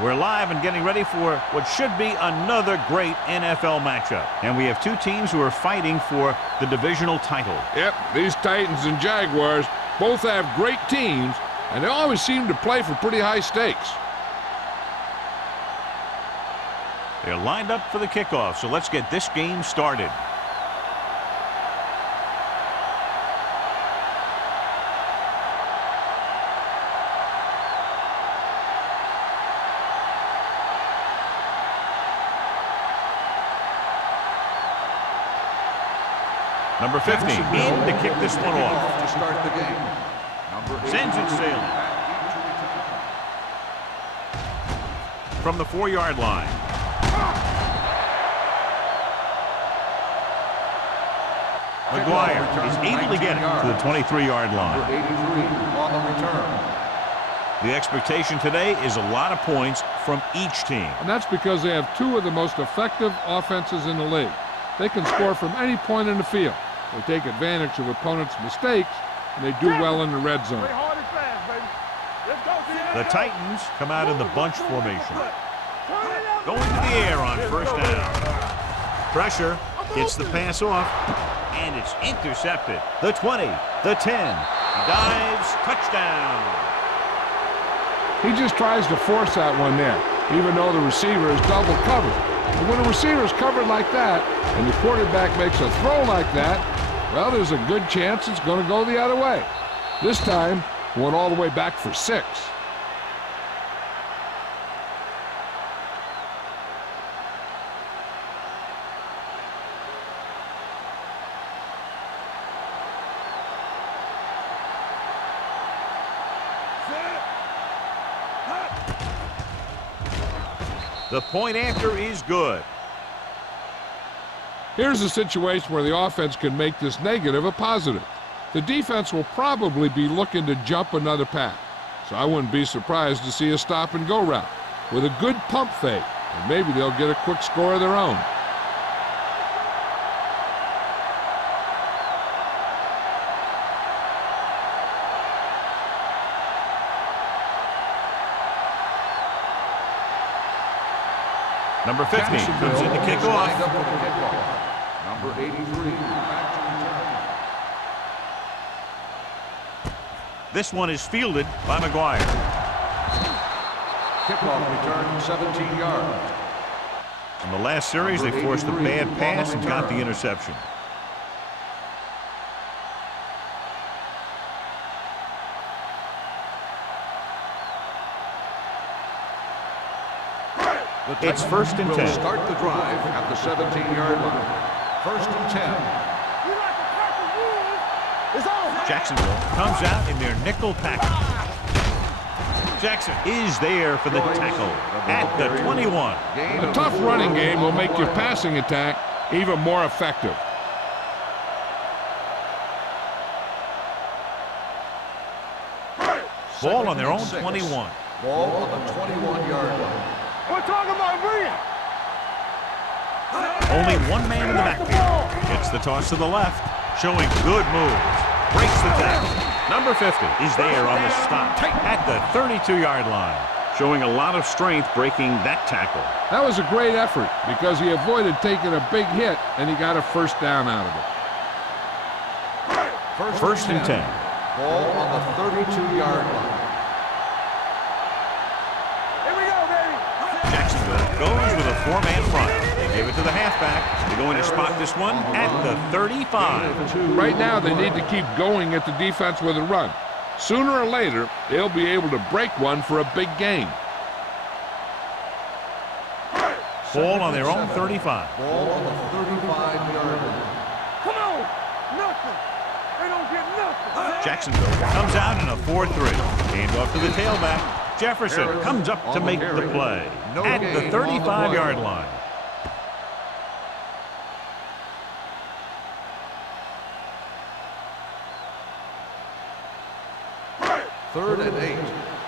We're live and getting ready for what should be another great NFL matchup. And we have two teams who are fighting for the divisional title. Yep, these Titans and Jaguars both have great teams, and they always seem to play for pretty high stakes. They're lined up for the kickoff, so let's get this game started. Number 15 in to kick this one off. To start the game. Sends it sailing. From the 4-yard line. McGuire is able to get it to the 23-yard line. Number 83 on the return. The expectation today is a lot of points from each team. And that's because they have two of the most effective offenses in the league. They can score from any point in the field. They take advantage of opponents' mistakes, and they do well in the red zone. The Titans come out in the bunch formation. Going to the air on first down. Pressure, gets the pass off, and it's intercepted. The 20, the 10, dives, touchdown. He just tries to force that one there, even though the receiver is double covered. And when a receiver is covered like that, and the quarterback makes a throw like that, well, there's a good chance it's going to go the other way. This time, went all the way back for 6. The point after is good. Here's a situation where the offense can make this negative a positive. The defense will probably be looking to jump another pass, so I wouldn't be surprised to see a stop-and-go route with a good pump fake, and maybe they'll get a quick score of their own. Number 15 comes in to kick off. Number 83 back to return. This one is fielded by McGuire. Kickoff return 17 yards. In the last series, they forced a bad pass and got the interception. It's first and 10. Start the drive at the 17-yard line. First and 10. Jacksonville comes out in their nickel package. Jackson is there for the tackle at the 21. A tough running game will make your passing attack even more effective. Ball on their own 21. Ball on the 21-yard line. We're talking about brilliant. Only one man in the backfield. Gets the toss to the left, showing good moves. Breaks the tackle. Number 50 is there on the stop at the 32-yard line. Showing a lot of strength breaking that tackle. That was a great effort because he avoided taking a big hit and he got a first down out of it. First and 10. Ball on the 32-yard line. Goes with a 4-man front. They give it to the halfback. They're going to spot this one at the 35. Right now, they need to keep going at the defense with a run. Sooner or later, they'll be able to break one for a big gain. Ball on their own 35. Ball on the 35-yard line. Come on! Nothing! They don't get nothing! Jacksonville comes out in a 4-3. Hand off to the tailback. Jefferson comes up to make the play at the 35-yard line. Third and 8.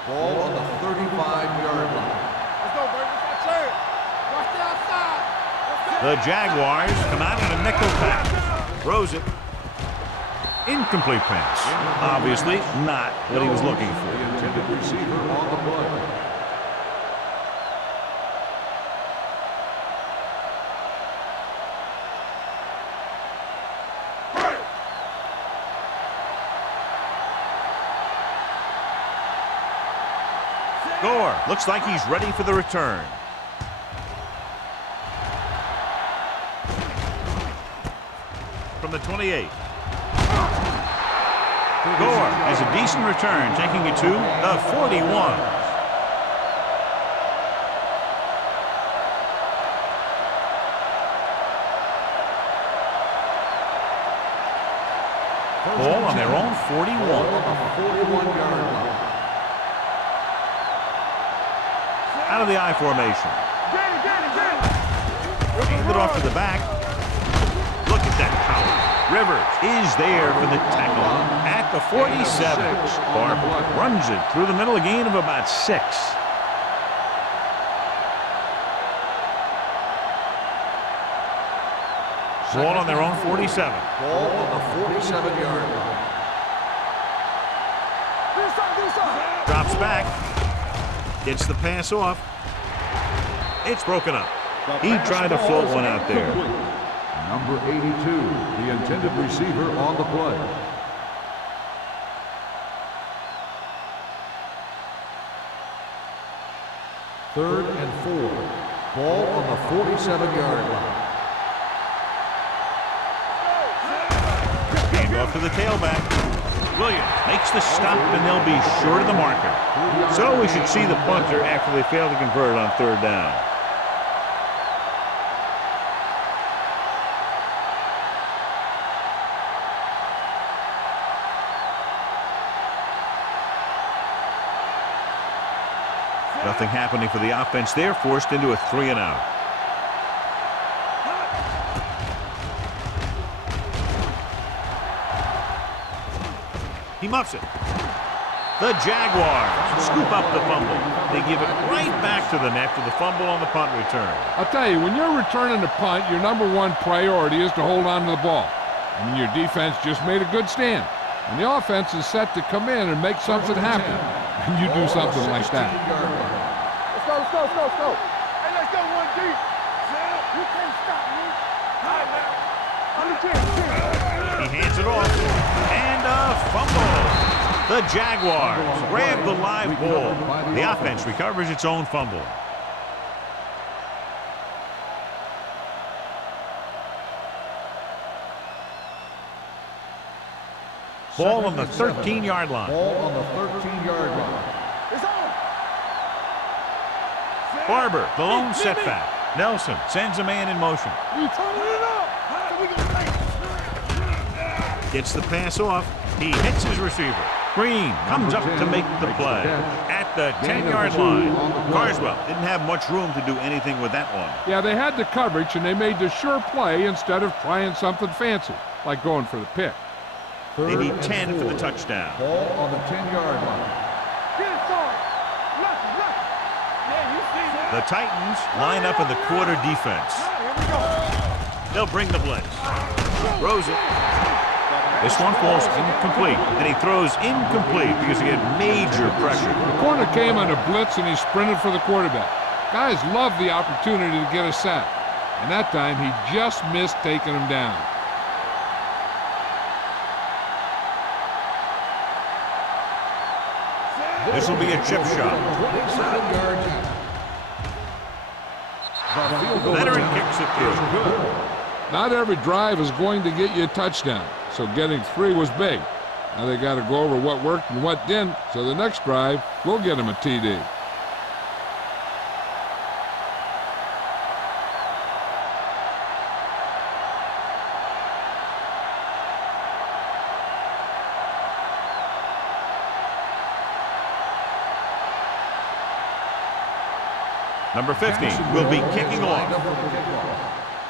Ball on the 35-yard line. Let's go, baby. Let's turn. Watch the outside. The Jaguars come out in a nickel pack. Throws it. Incomplete pass. Obviously not what he was looking for. The intended receiver on the play. Gore looks like he's ready for the return. From the 28. Gore has a decent return, taking it to the 41. Ball on their own 41. 41-yard line. Out of the I formation. Hand it off to the back. Look at that power. Rivers is there for the tackle at the 47. Barber runs it through the middle, a gain of about 6. Ball on their own 47. Ball on the 47-yard line. Drops back. Gets the pass off. It's broken up. He tried to float one out there. Number 82, the intended receiver on the play. Third and 4. Ball on the 47-yard line. Hand off to the tailback. Williams makes the stop, and they'll be short of the marker. So we should see the punter after they fail to convert on third down. Nothing happening for the offense. They're forced into a 3-and-out. He muffs it. The Jaguars scoop up the fumble. They give it right back to them after the fumble on the punt return. I'll tell you, when you're returning a punt, your number one priority is to hold on to the ball. I mean, your defense just made a good stand. And the offense is set to come in and make something happen. And you do something like that. Let's go. Hey, let's go one deep. You can't stop me. All right, man. On the 10. He hands it off. And a fumble. The Jaguars grab the live ball. The offense recovers its own fumble. Ball on the 13-yard line. Ball on the 13-yard line. It's on. Barber, the lone setback. Nelson sends a man in motion. We turning it up. So we gonna make it. Gets the pass off. He hits his receiver. Green comes up to make the play at the 10-yard line. Carswell didn't have much room to do anything with that one. Yeah, they had the coverage, and they made the sure play instead of trying something fancy, like going for the pick. They need 10 for the touchdown. Ball on the 10-yard line. Get it started. Lucky. Yeah, you see that. The Titans line up in the quarter defense. Here we go. They'll bring the blitz. Throws it. This one falls incomplete, and he throws incomplete because he had major pressure. The corner came on a blitz, and he sprinted for the quarterback. Guys love the opportunity to get a sack, and that time he just missed taking him down. This will be a chip shot. 27 yards out. The field goal Veteran attempt kicks it through. good. Not every drive is going to get you a touchdown, so getting 3 was big. Now they got to go over what worked and what didn't, so the next drive will get him a TD. Number 50 will be kicking off.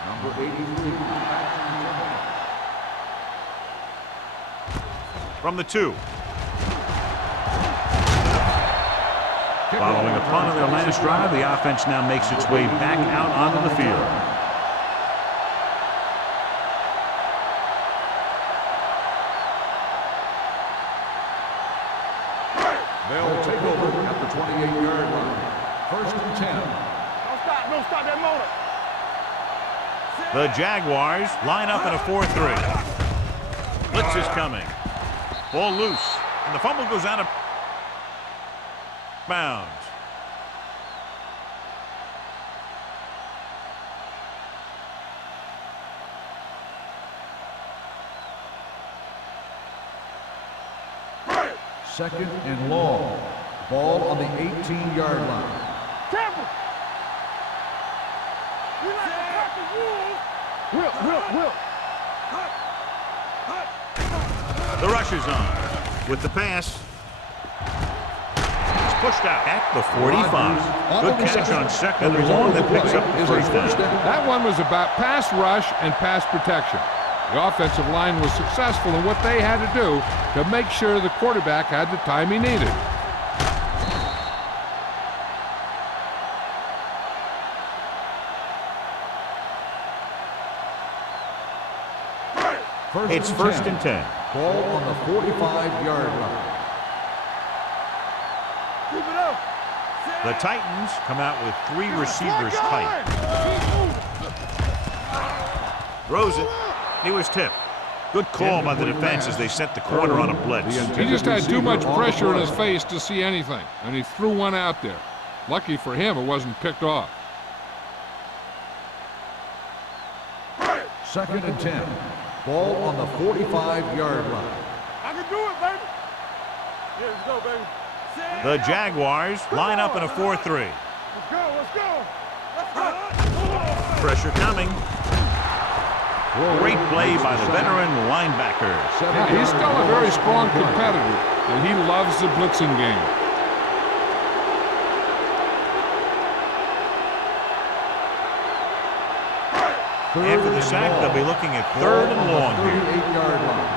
Number 83. From the 2. Following a punt on their last drive, the offense now makes its way back out onto the field. They'll take over at the 28-yard line. First and 10. Don't stop that motor. The Jaguars line up in a 4-3. Blitz is coming. Ball loose, and the fumble goes out of bounds. Second and long. Ball on the 18-yard line. Careful. We like to cut the rules. Will. The rush is on. With the pass. It's pushed out at the 45. Good catch on second and long that picks up the first down. That one was about pass rush and pass protection. The offensive line was successful in what they had to do to make sure the quarterback had the time he needed. It's first and 10. Ball on the 45-yard line. Keep it up. The Titans come out with 3 receivers tight. Throws it. He was tipped. Good call by the defense as they set the corner on a blitz. He just had too much pressure in his face to see anything, and he threw one out there. Lucky for him, it wasn't picked off. Second and 10. Ball on the 45-yard line. I can do it, baby. Yeah, let's go, baby. The Jaguars line up in a 4-3. Let's go. Pressure coming. Great play by the veteran linebacker. Yeah, he's still a very strong competitor, and he loves the blitzing game. After the sack, they'll be looking at 3rd and long here. 38-yard line.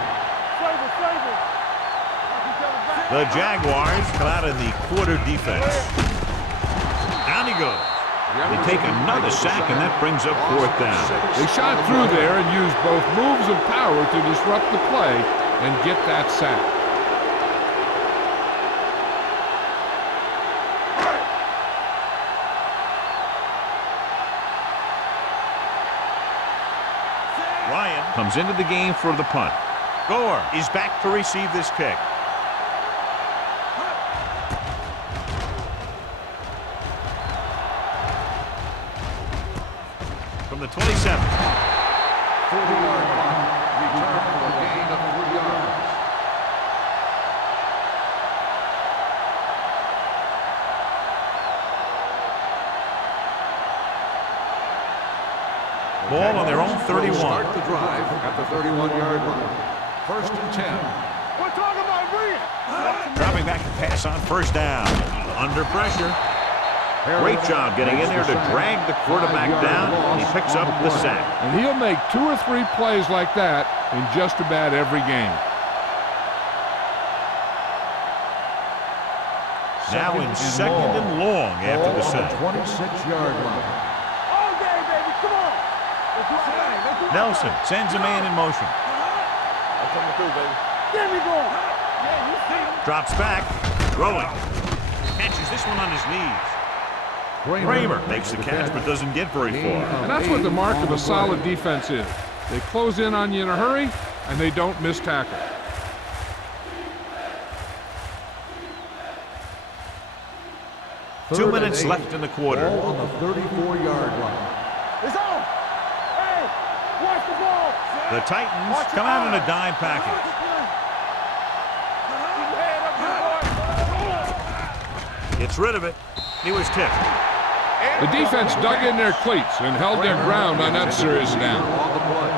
The Jaguars come out in the quarter defense. Down he goes. They take another sack, and that brings up 4th down. They shot through there and used both moves and power to disrupt the play and get that sack. Ryan comes into the game for the punt. Gore is back to receive this kick. From the 27. 40-yard line. Return for a gain of 3 yards. Ball on their own 31. Start the drive at the 31-yard line. First and 10. We're talking about Reed. Dropping back to pass on 1st down. Under pressure. Great job getting in there to drag the quarterback down, and he picks up the sack. And he'll make 2 or 3 plays like that in just about every game. Now in 2nd and long after the sack. 26-yard line. All day, baby. Come on. Let's do our thing. Nelson sends a man in motion. That's coming through, baby. Get me going. Yeah, you see him. Drops back. Throwing. Catches this one on his knees. Kramer makes the catch but doesn't get very far. And that's what the mark of a solid defense is. They close in on you in a hurry, and they don't miss tackle. Two minutes left in the quarter. Ball on the 34-yard line. It's on. Hey, watch the ball. The Titans come out in a dime package. Gets rid of it. He was tipped. The defense dug in their cleats and held their ground on that serious down. On the play.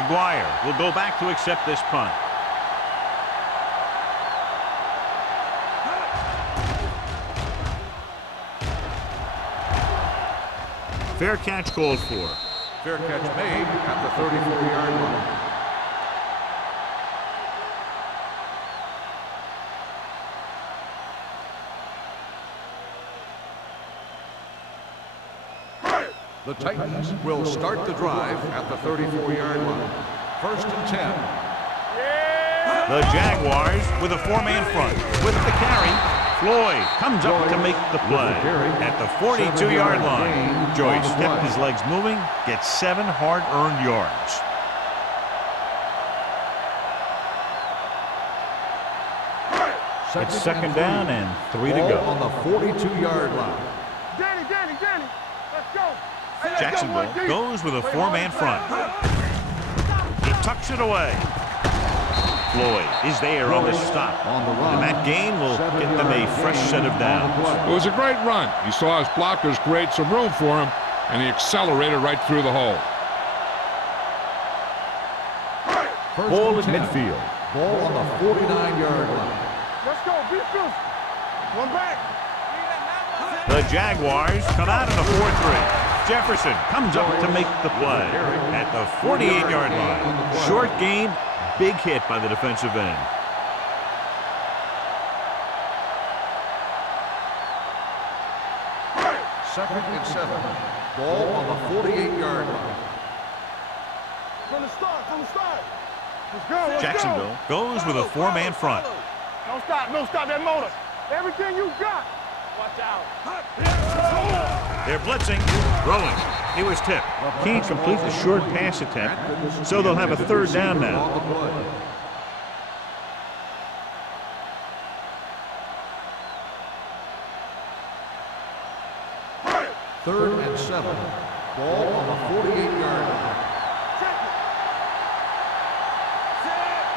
McGuire will go back to accept this punt. Fair catch called for. Fair catch made at the 34-yard line. The Titans will start the drive at the 34-yard line. First and 10. The Jaguars with a 4-man front. With the carry, Floyd comes up to make the play. At the 42-yard line, Joyce kept his legs moving, gets 7 hard-earned yards. It's second down and 3 to go. On the 42-yard line. Danny, let's go. Hey, let's Jacksonville go one deep. goes with a four-man front. He tucks it away. Floyd is there on the stop. On the run. And that gain will get them a fresh set of downs. It was a great run. He saw his blockers create some room for him, and he accelerated right through the hole. Ball at midfield. Ball on the 49-yard line. Let's go, be fierce. One back. The Jaguars come out in a 4-3. Jefferson comes up to make the play at the 48-yard line. Short gain, big hit by the defensive end. Second and 7. Ball on the 48-yard line. From the start. Let's go. Jacksonville goes with a four-man front. Don't stop that motor. Everything you got. Watch out. They're blitzing, throwing. He was tipped. Can't complete the short pass attempt, so they'll have a third down now. Third and 7. Ball on the 48-yard line.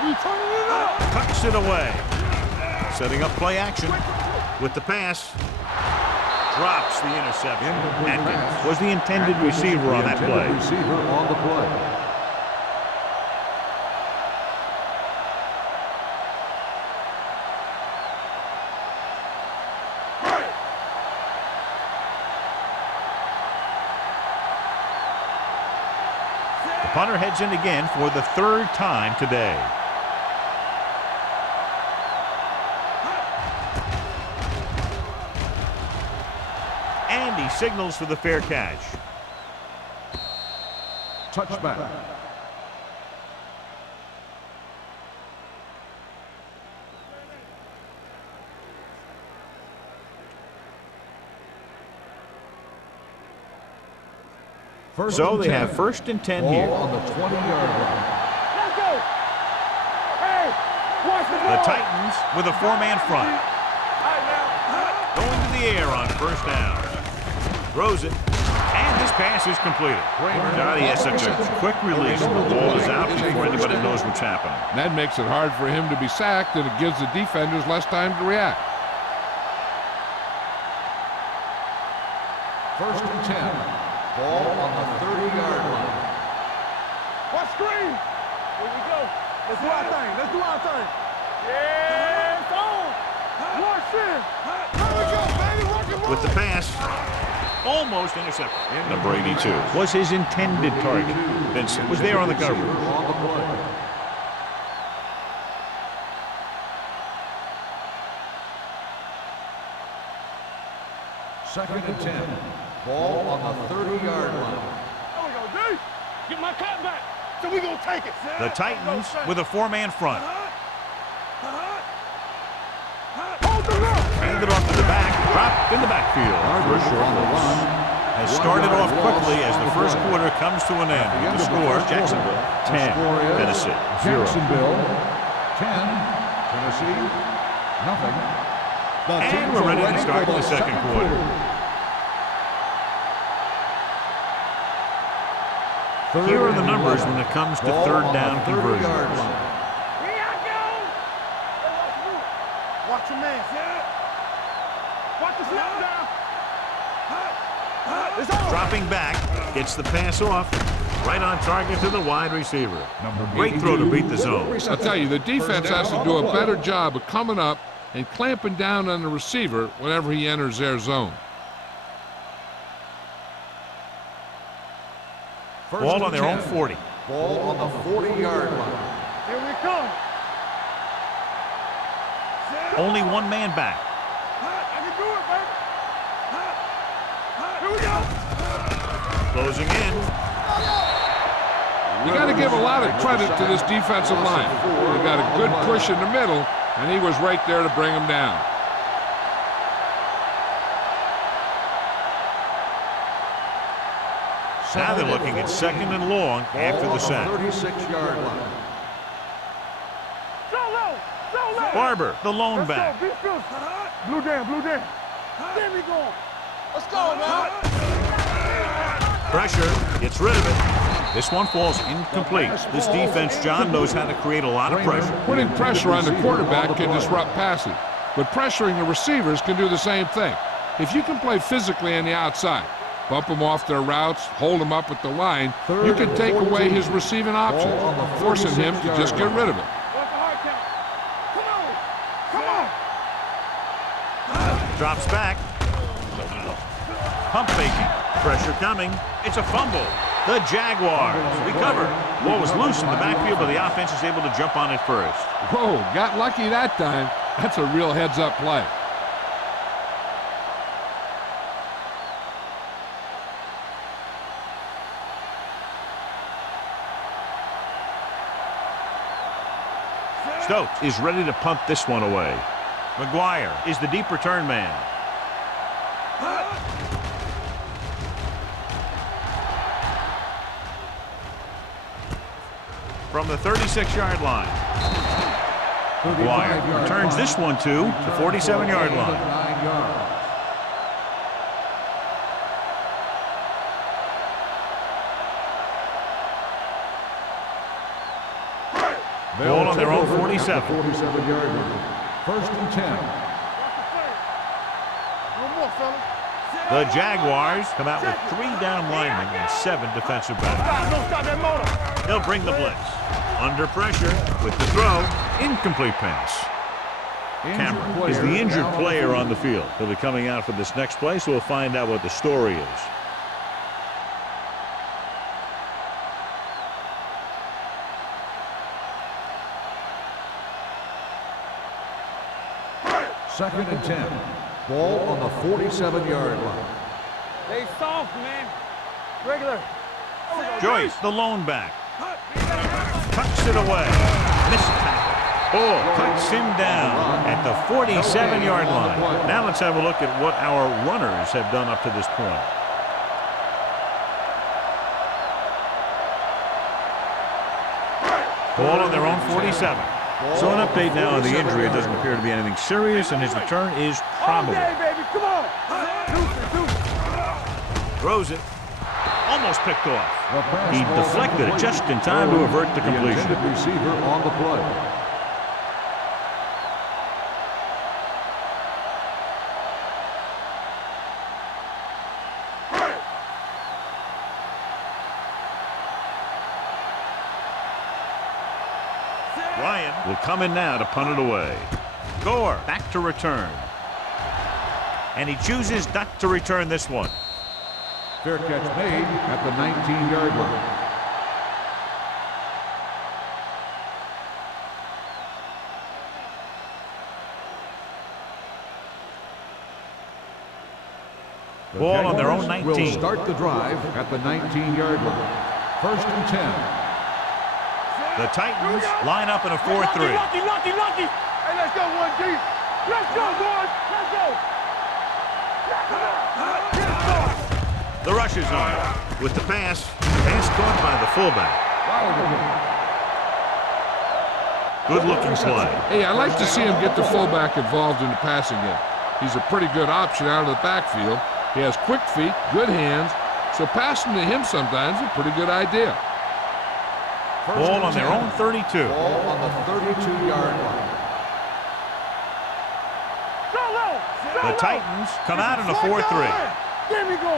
You turning it up. Tucks it away. Setting up play action with the pass. Drops the interception. Atkins was the intended receiver on that play. Receiver on the play. The punter heads in again for the third time today. And he signals for the fair catch. Touchback. So they have first and 10 here. Ball on the 20-yard line. Let's go. Hey, watch the ball. The Titans with a four-man front. Going to the air on first down. Throws it. And this pass is completed. God, he has such a quick release. The ball is out before anybody knows what's happening. That makes it hard for him to be sacked, and it gives the defenders less time to react. First and 10. Ball on the 30-yard line. Watch screen. Here we go. Let's do our thing. Yeah, it's on. Watch in. Here we go, baby. Rock and roll. With the pass, almost intercepted. Number 82 was his intended target. Vincent was there on the cover. On the play. Second and 10. Ball on the 30-yard line. There we go, D. Get my cut back. So we gonna take it. The Titans with a four-man front. Hold the rock. Handed off to the back, dropped in the backfield for a short loss. Has started off quickly as the first quarter comes to an end. The score, Jacksonville 10, Tennessee 0. Jacksonville 10, Tennessee nothing. And we're ready to start the second quarter. Here are the numbers when it comes to third down conversions. Here I go. Watch your man. Watch the snap down. It's on. Dropping back, gets the pass off, right on target to the wide receiver. Great throw to beat the zone. I'll tell you, the defense has to do a better job of coming up and clamping down on the receiver whenever he enters their zone. Ball on their own 40. Ball on the 40-yard line. Here we come. Only one man back. I can do it, baby. Here we go. Closing in. You got to give a lot of credit to this defensive line. They got a good push in the middle, and he was right there to bring him down. Now they're looking at second and long after the sack. 36-yard line. So low. Barber, the lone Let's back. go, blue down, blue down. There we go. Let's go, man. Pressure, gets rid of it. This one falls incomplete. This defense, John, knows how to create a lot of pressure. Putting pressure on the quarterback can disrupt passing, but pressuring the receivers can do the same thing. If you can play physically on the outside, bump them off their routes, hold them up at the line, you can take away his receiving options, forcing him to just get rid of it. What's the hard count? Come on. Come on. Drops back. Pump faking. Pressure coming. It's a fumble. The Jaguars recover. Ball was loose in the backfield, but the offense is able to jump on it first. Whoa, got lucky that time. That's a real heads-up play. Stokes is ready to punt this one away. McGuire is the deep return man. From the 36-yard line. McGuire returns this one to the 47-yard line. Ball on their own 47. 47-yard line. 1st and 10. No more, fella. The Jaguars come out with 3 down linemen and 7 defensive backs. Don't stop that motor. They'll bring the blitz. Under pressure with the throw. Incomplete pass. Cameron is the injured player on the field. He'll be coming out for this next play, so we'll find out what the story is. Second and 10. Ball on the 47-yard line. They soft, man. Regular. Joyce, the lone back. Tucks it away. Missed tackle. Ball cuts him down at the 47-yard line. Now let's have a look at what our runners have done up to this point. Ball on their own 47. So an update now on the injury. It doesn't appear to be anything serious, and his return is probable. Okay, baby, come on. Throws it. Almost picked off. He deflected it just in time to avert the completion. The receiver on the play. Ryan will come in now to punt it away. Gore back to return. And he chooses not to return this one. Fair catch made at the 19-yard line. Ball on their own 19. Will start the drive at the 19-yard line. 1st and 10. The Titans line up in a 4-3. Lucky. Hey, let's go, 1D. Let's go, boys. Let's go. The rush is on. With the pass caught by the fullback. Good-looking play. Hey, I like to see him get the fullback involved in the passing game. He's a pretty good option out of the backfield. He has quick feet, good hands, so passing to him sometimes is a pretty good idea. Ball on their own 32. Ball on the 32-yard line. The Titans come out in a 4-3. There we go.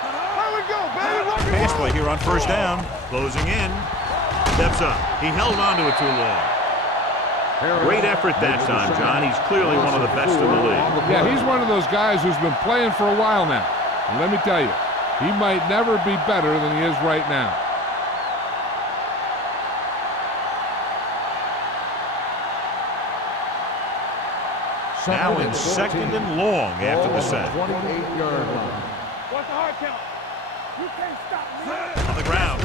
There we go, baby. Pass play here on 1st down. Closing in. Steps up. He held on to it too long. Great effort that time, John. He's clearly one of the best in the league. Yeah, he's one of those guys who's been playing for a while now. And let me tell you, he might never be better than he is right now. Now in 2nd and long after the sack. 28-yard line. What's the hard count? You can't stop me. On the ground.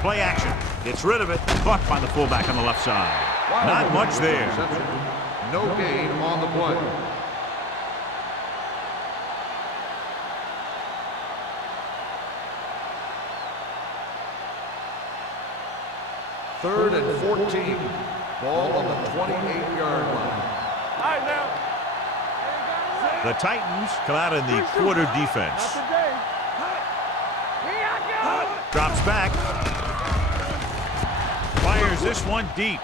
Play action. Gets rid of it. Caught by the fullback on the left side. Not much there. No gain on the play. Third and 14. Ball on the 28-yard line. All right, now. The Titans come out in the quarter defense. Not today. Here I go. Drops back. Fires this one deep.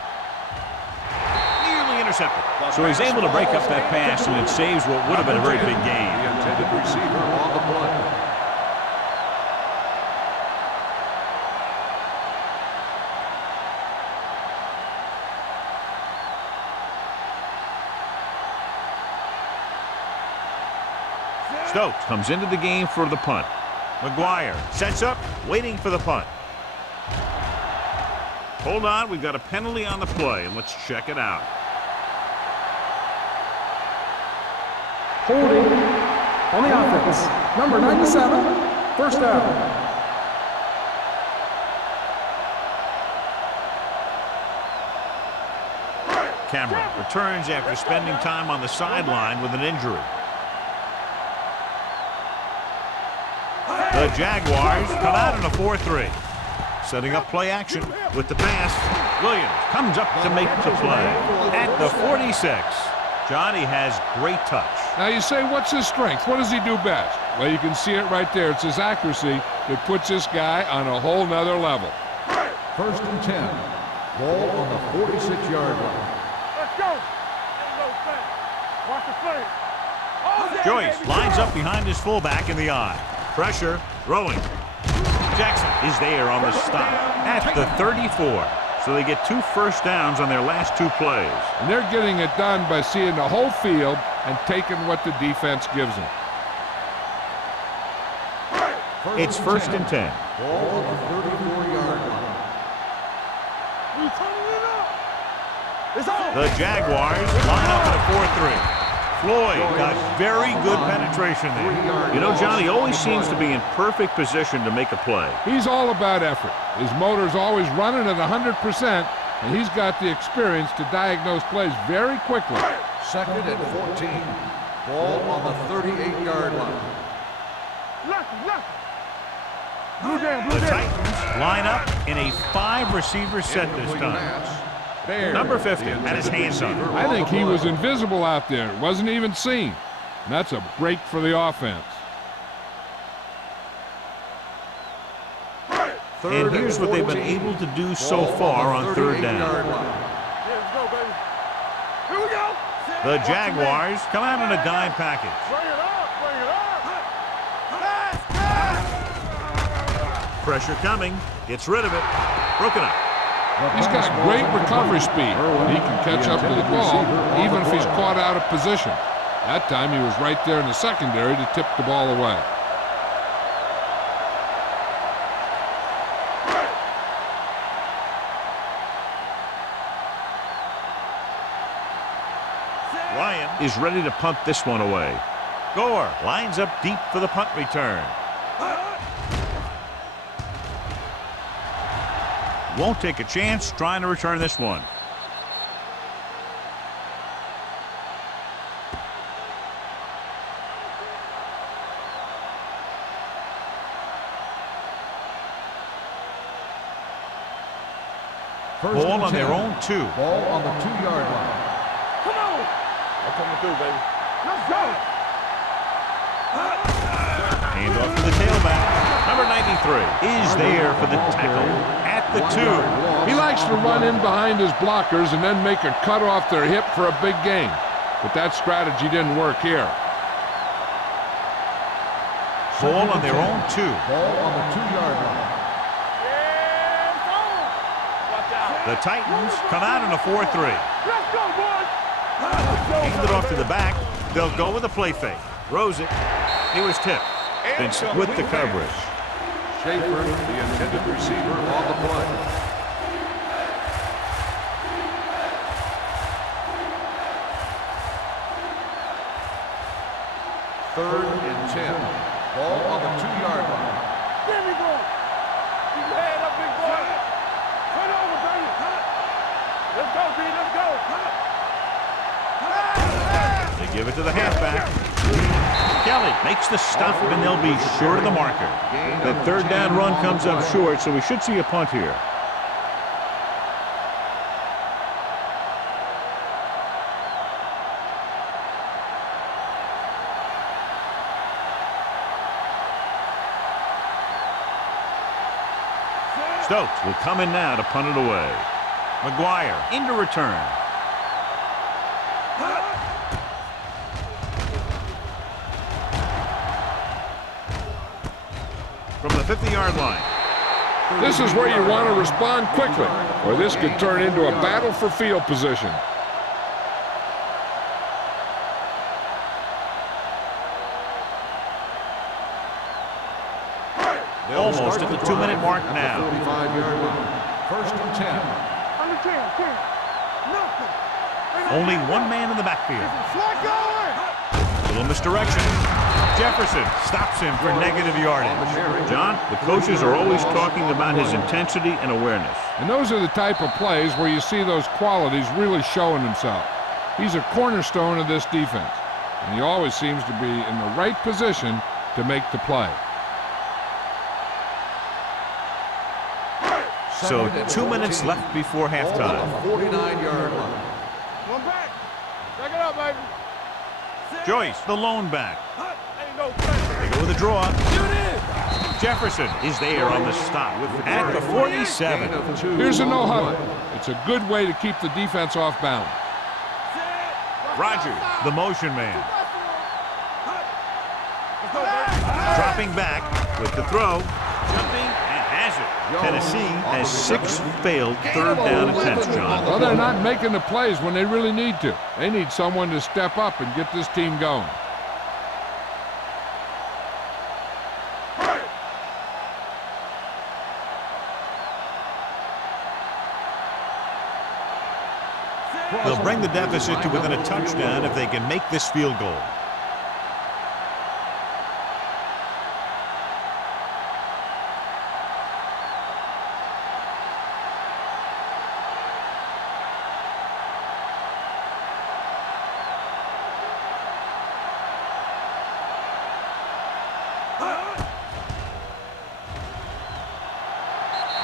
Nearly intercepted. So he's able to break up that pass, and it saves what would have been a very big game. The intended receiver on the play. Stokes comes into the game for the punt. McGuire sets up, waiting for the punt. Hold on, we've got a penalty on the play, and let's check it out. Holding on the offense. Number 97, first down. Cameron returns after spending time on the sideline with an injury. The Jaguars come out in a 4-3. Setting up play action with the pass. Williams comes up to make the play at the 46. Johnny has great touch. Now you say, what's his strength? What does he do best? Well, you can see it right there. It's his accuracy that puts this guy on a whole nother level. First and 10. Ball on the 46-yard line. Let's go. Watch the play. Joyce lines up behind his fullback in the eye. Pressure, throwing. Jackson is there on the stop at the 34. So they get 2 first downs on their last 2 plays. And they're getting it done by seeing the whole field and taking what the defense gives them. It's first and 10. Ball on the 34-yard line. We turning it up. It's on. The Jaguars line up in a 4-3. Floyd got very good penetration there. You know, Johnny always seems to be in perfect position to make a play. He's all about effort. His motor's always running at 100%, and he's got the experience to diagnose plays very quickly. Second and 14. Ball on the 38-yard line. The Titans line up in a 5-receiver set this time. Number 50 had his hands on it. I think he was invisible out there. It wasn't even seen. And that's a break for the offense. And here's what they've been able to do so far on 3rd down. Let's go, baby. Here we go. The Jaguars come out in a dime package. Bring it up. Bring it up. Pressure coming. Gets rid of it. Broken up. He's got great recovery speed. He can catch up to the ball even if he's caught out of position. That time he was right there in the secondary to tip the ball away. Ryan is ready to punt this one away. Gore lines up deep for the punt return. Won't take a chance trying to return this one. Ball on their own 2. Ball on the 2-yard line. Come on. I'm coming through, baby. Let's go. Hand off to the tailback. Number 93 is there for the tackle at the 2. He likes to run in behind his blockers and then make a cut off their hip for a big gain. But that strategy didn't work here. Ball on their own 2. Ball on the 2-yard line. The Titans come out in a 4-3. Let's go, boys. Hand it off to the back. They'll go with a play fake. Throws it. He was tipped. Vincent with the coverage. Schaefer, the intended receiver, on the play. Third and 10. Ball on the 2-yard line. There we go. Keep your head up, big boy. Turn over, baby. Let's go, B. Let's go. They give it to the halfback. Kelly makes the stop, and they'll be short of the marker. That 3rd down run comes up short, so we should see a punt here. Stokes will come in now to punt it away. McGuire into return. From the 50-yard line. This is where you want to respond quickly, or this could turn into a battle for field position. Almost at the 2-minute mark now. 45-yard line. First and 10. Under 10. Nothing. Only one man in the backfield. Slide going. Little misdirection. Jefferson stops him for negative yardage. John, the coaches are always talking about his intensity and awareness. And those are the type of plays where you see those qualities really showing himself. He's a cornerstone of this defense, and he always seems to be in the right position to make the play. So 2 minutes left before halftime. 49-yard line. One back. Back it up, baby. Joyce, the lone back. Ain't no pressure. They go with the draw. Jefferson is there on the stop at the 47. Here's a no huddle. It's a good way to keep the defense off balance. Rogers, the motion man. Dropping back with the throw. Jumping and has it. Tennessee has 6 failed third down attempts, John. Well, they're not making the plays when they really need to. They need someone to step up and get this team going. They'll bring the deficit to within a touchdown if they can make this field goal.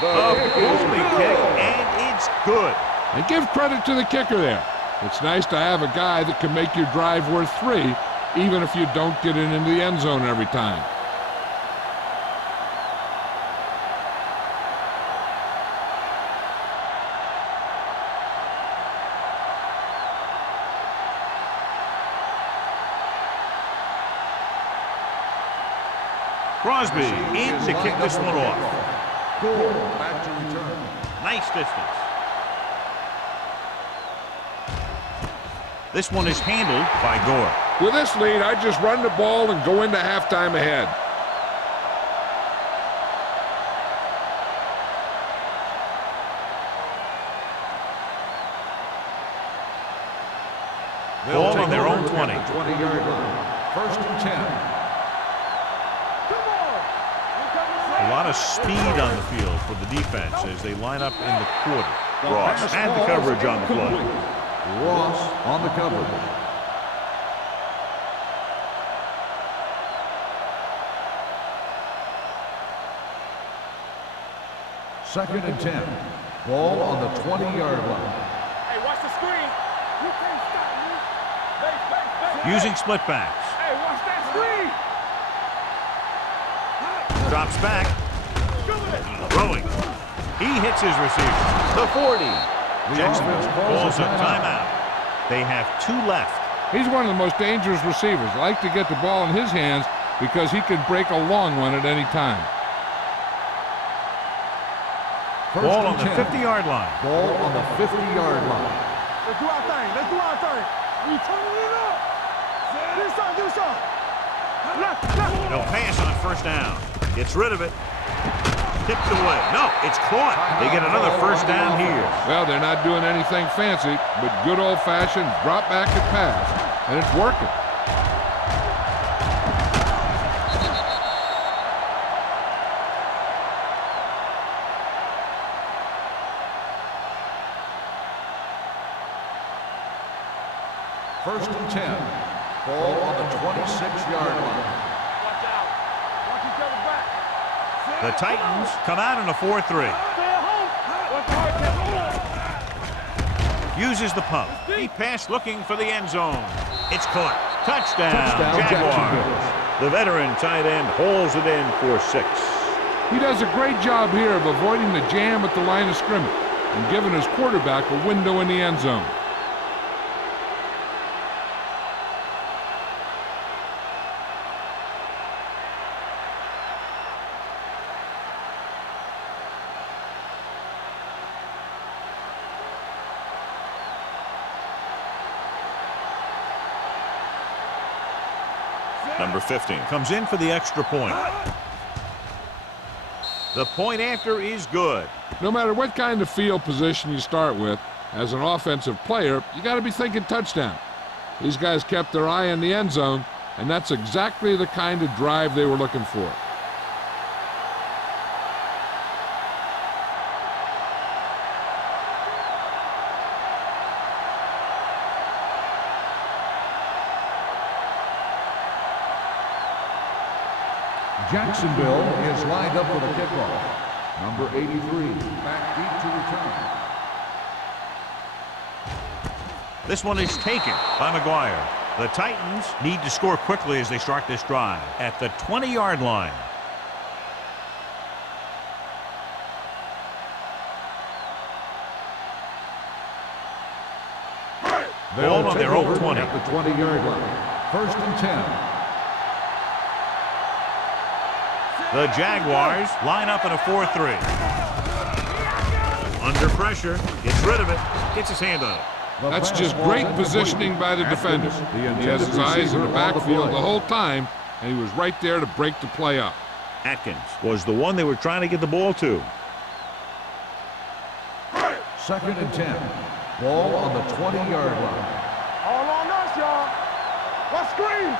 A booming kick, and it's good. And give credit to the kicker there. It's nice to have a guy that can make your drive worth 3, even if you don't get it into the end zone every time. Crosby in to kick this one off. Goal back to return. Nice distance. This one is handled by Gore. With this lead, I just run the ball and go into halftime ahead. Ball on their own 20. 20-yard line. First and 10. A lot of speed on the field for the defense as they line up in the quarter. Ross and the coverage on the play. Ross on the coverage. Second and 10. Ball on the 20-yard line. Hey, watch the screen. You can't stop me. Base. Using split backs. Hey, watch that screen. Drops back. Throwing. He hits his receiver. The 40. Jacksonville calls a timeout. They have 2 left. He's one of the most dangerous receivers. I like to get the ball in his hands because he can break a long one at any time. Ball on the 50-yard line. Ball on the 50-yard line. Let's do our thing. We turning it up. Do something. Left. No pass on first down. Gets rid of it. Tipped away. No, it's caught. They get another first down here. Well, they're not doing anything fancy, but good old-fashioned drop back and pass, and it's working. First and 10. Ball on the 26-yard line. Watch out. Watch each other back. The Titans come out in a 4-3. Stay at home. Watch the hard catch. Uses the pump. He passed looking for the end zone. It's caught. Touchdown, Touchdown, Jaguars. Jacksonville. The veteran tight end hauls it in for 6. He does a great job here of avoiding the jam at the line of scrimmage and giving his quarterback a window in the end zone. Number 15 comes in for the extra point. The point after is good. No matter what kind of field position you start with, as an offensive player, you got to be thinking touchdown. These guys kept their eye on the end zone, and that's exactly the kind of drive they were looking for. Jacksonville is lined up for the kickoff. Number 83, back deep to return. This one is taken by McGuire. The Titans need to score quickly as they start this drive at the 20-yard line. Ball on their own 20. At the 20-yard line. 1st and 10. The Jaguars line up in a 4-3. Under pressure, gets rid of it, gets his hand on it. That's just great positioning by the defender. He has his eyes in the backfield the whole time, and he was right there to break the play up. Atkins was the one they were trying to get the ball to. 2nd and 10. Ball on the 20-yard line. All on us, y'all. What screen?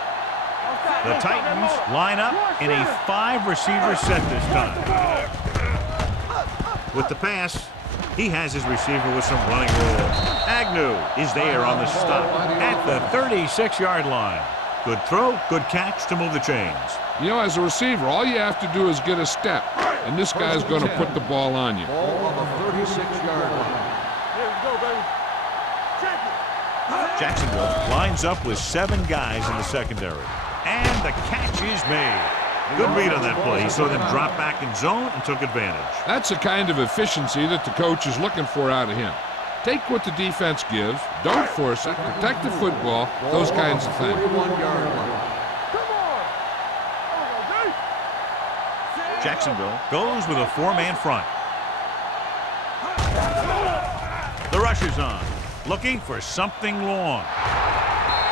The Titans line up in a 5-receiver set this time. With the pass, he has his receiver with some running room. Agnew is there on the stop at the 36-yard line. Good throw, good catch to move the chains. You know, as a receiver, all you have to do is get a step, and this guy's going to put the ball on you. Ball on the 36-yard line. Here we go, baby. Check it. Jacksonville lines up with 7 guys in the secondary. And the catch is made. Good read on that play. He saw them drop back in zone and took advantage. That's the kind of efficiency that the coach is looking for out of him. Take what the defense gives, don't force it, protect the football, those kinds of things. 41-yard line. Come on. Jacksonville goes with a 4-man front. The rush is on, looking for something long.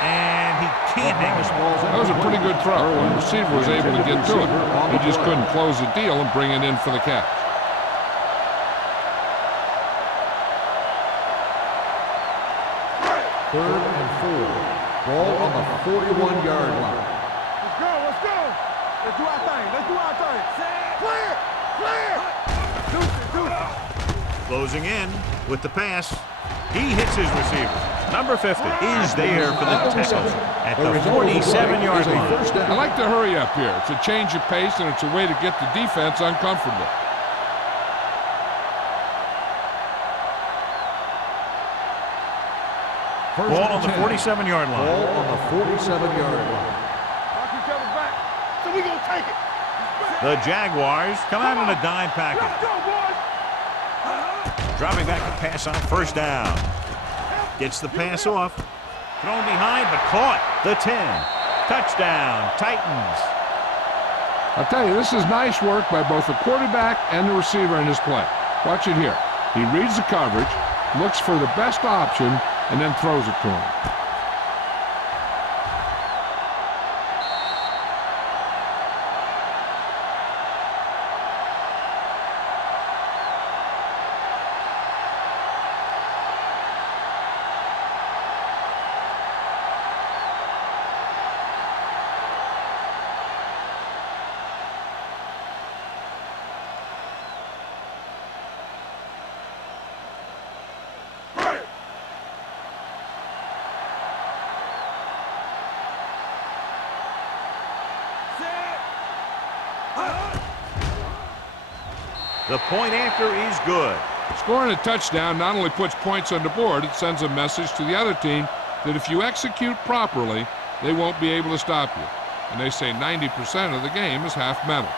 And he can't hang his ball. That was a pretty good throw. The receiver was able to get to it. He just couldn't close the deal and bring it in for the catch. 3rd and 4. Ball on the 41-yard line. Let's go. Let's go. Let's do our thing. Let's do our thing. Clear. Clear. Deuce it. Closing in with the pass. He hits his receiver. Number 50 is there for the tackle at the 47-yard line. I like to hurry up here. It's a change of pace, and it's a way to get the defense uncomfortable. Ball on the 47-yard line. Ball on the 47-yard line. Watch each other's back. So we gonna take it. The Jaguars come out in a dime package. Let's go, boys. Dropping back to pass on 1st down. Gets the pass off. Thrown behind, but caught. The 10. Touchdown, Titans. I'll tell you, this is nice work by both the quarterback and the receiver in his play. Watch it here. He reads the coverage, looks for the best option, and then throws it to him. The point after is good. Scoring a touchdown not only puts points on the board, it sends a message to the other team that if you execute properly, they won't be able to stop you. And they say 90% of the game is half mental.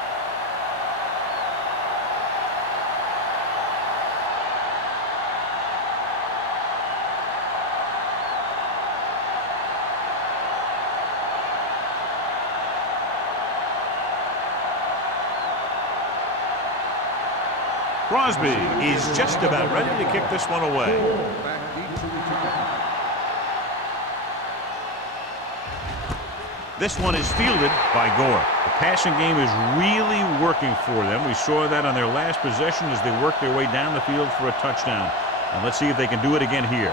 Crosby is just about ready to kick this one away. Back deep to return. This one is fielded by Gore. The passing game is really working for them. We saw that on their last possession as they worked their way down the field for a touchdown. And let's see if they can do it again here.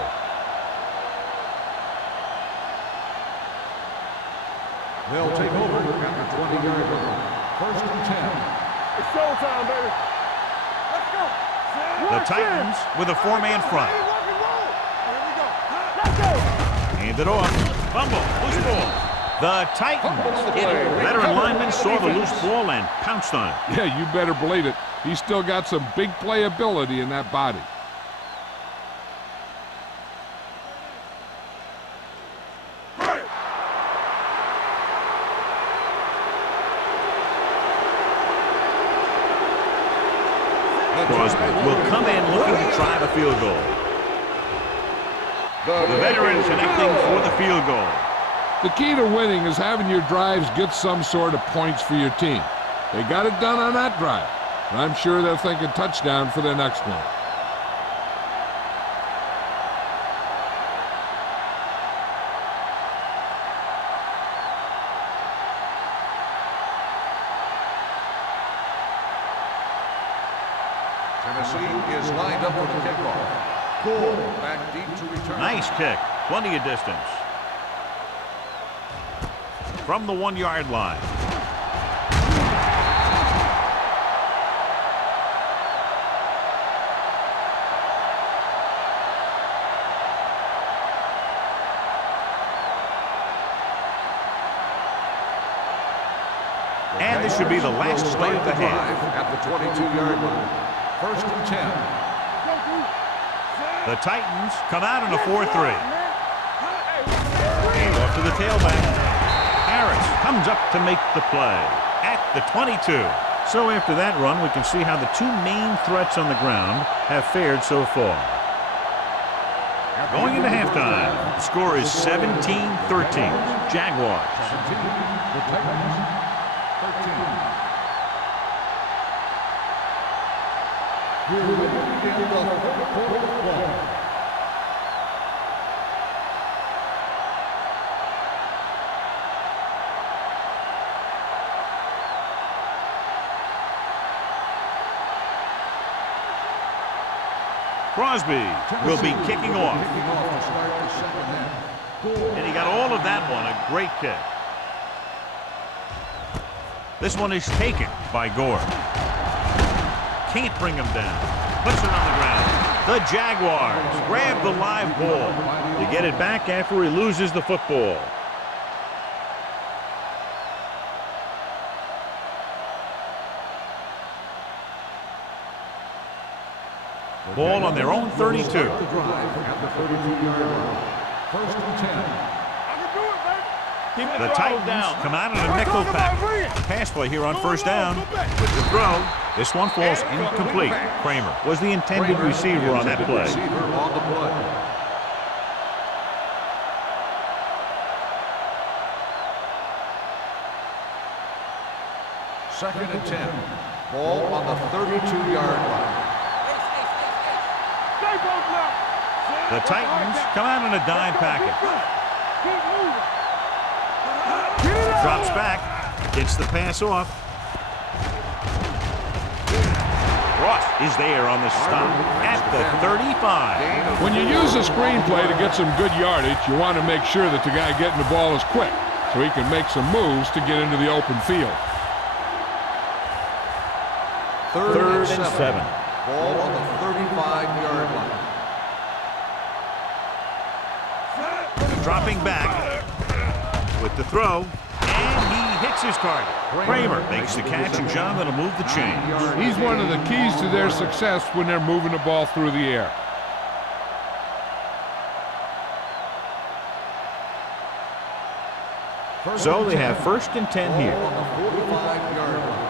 They'll take over at the 20-yard line. First and 10. It's showtime, baby. Let's go. The Titans with a four-man front. Rock and roll. Here we go. Let's go. Hand it off. Fumble. Loose ball. The Titans. Veteran lineman saw the loose ball and pounced on it. Yeah, you better believe it. He's still got some big playability in that body. Crosby will come in looking to try the field goal. The veteran connecting for the field goal. The key to winning is having your drives get some sort of points for your team. They got it done on that drive, and I'm sure they're thinking touchdown for their next one. Tennessee is lined up for the kickoff. Gore back deep to return. Nice kick. Plenty of distance. From the 1-yard line. And this should be the last play of the half. At the 22-yard line. First and 10. The Titans come out in a 4-3. Hand off to the tailback. Harris comes up to make the play at the 22. So after that run, we can see how the two main threats on the ground have fared so far. Going into halftime, the score is 17-13. Jaguars. 17. The Titans. 13. We're ready to begin the third quarter of ball. Crosby will be kicking off. Kicking off to start the second half. And he got all of that one. A great kick. This one is taken by Gore. Can't bring him down. Puts it on the ground. The Jaguars grab the live ball to get it back after he loses the football. Ball on their own 32. The drive at the 32-yard line. First and 10. I can do it, baby. The Titans come out in a nickel pack. Pass play here on first down. With the throw, this one falls incomplete. Kramer was the intended receiver on that play. Receiver on the play. Second and 10. Ball on the 32-yard line. The Titans come out in a dime package. Drops back, gets the pass off. Ross is there on the stop at the 35. When you use a screenplay to get some good yardage, you want to make sure that the guy getting the ball is quick, so he can make some moves to get into the open field. Third and 7. Ball on the 35-yard line. Dropping back with the throw, and he hits his target. Kramer makes the catch, and John that'll move the chain. He's one of the keys to their success when they're moving the ball through the air. So they have first and 10 here. On the 45-yard line.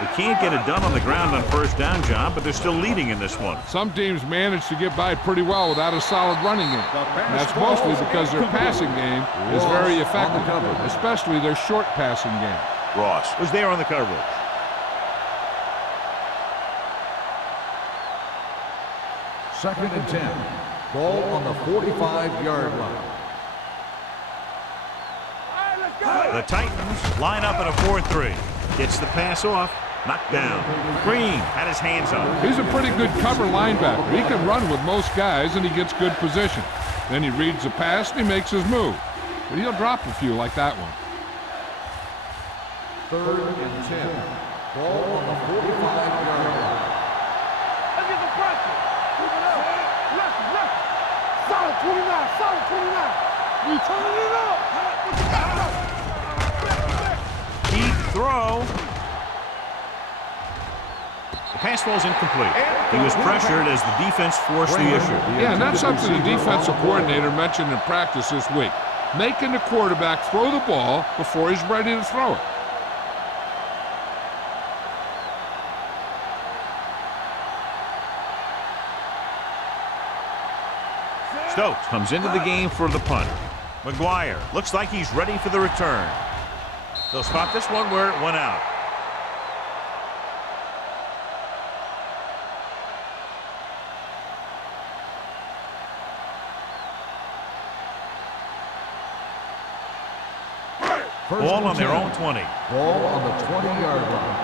They can't get it done on the ground on first down, John, but they're still leading in this one. Some teams manage to get by pretty well without a solid running game. And that's mostly because their passing game is very effective, especially their short passing game. Ross was there on the coverage. Second and 10. Ball on the 45-yard line. The Titans line up in a 4-3. Gets the pass off. Knocked down. Green had his hands up. He's a pretty good cover linebacker. He can run with most guys, and he gets good position. Then he reads the pass, and he makes his move. But he'll drop a few like that one. Third and 10. Ball on the 45-yard line. Let's get the pressure. Keep it up. Left. Solid 29. Solid 29. We turning it up. Deep throw. The pass falls incomplete. He was pressured as the defense forced the issue. Yeah, and that's something the defensive coordinator mentioned in practice this week. Making the quarterback throw the ball before he's ready to throw it. Stokes comes into the game for the punt. McGuire looks like he's ready for the return. They'll spot this one where it went out. Ball on their own 20. Ball on the 20-yard line.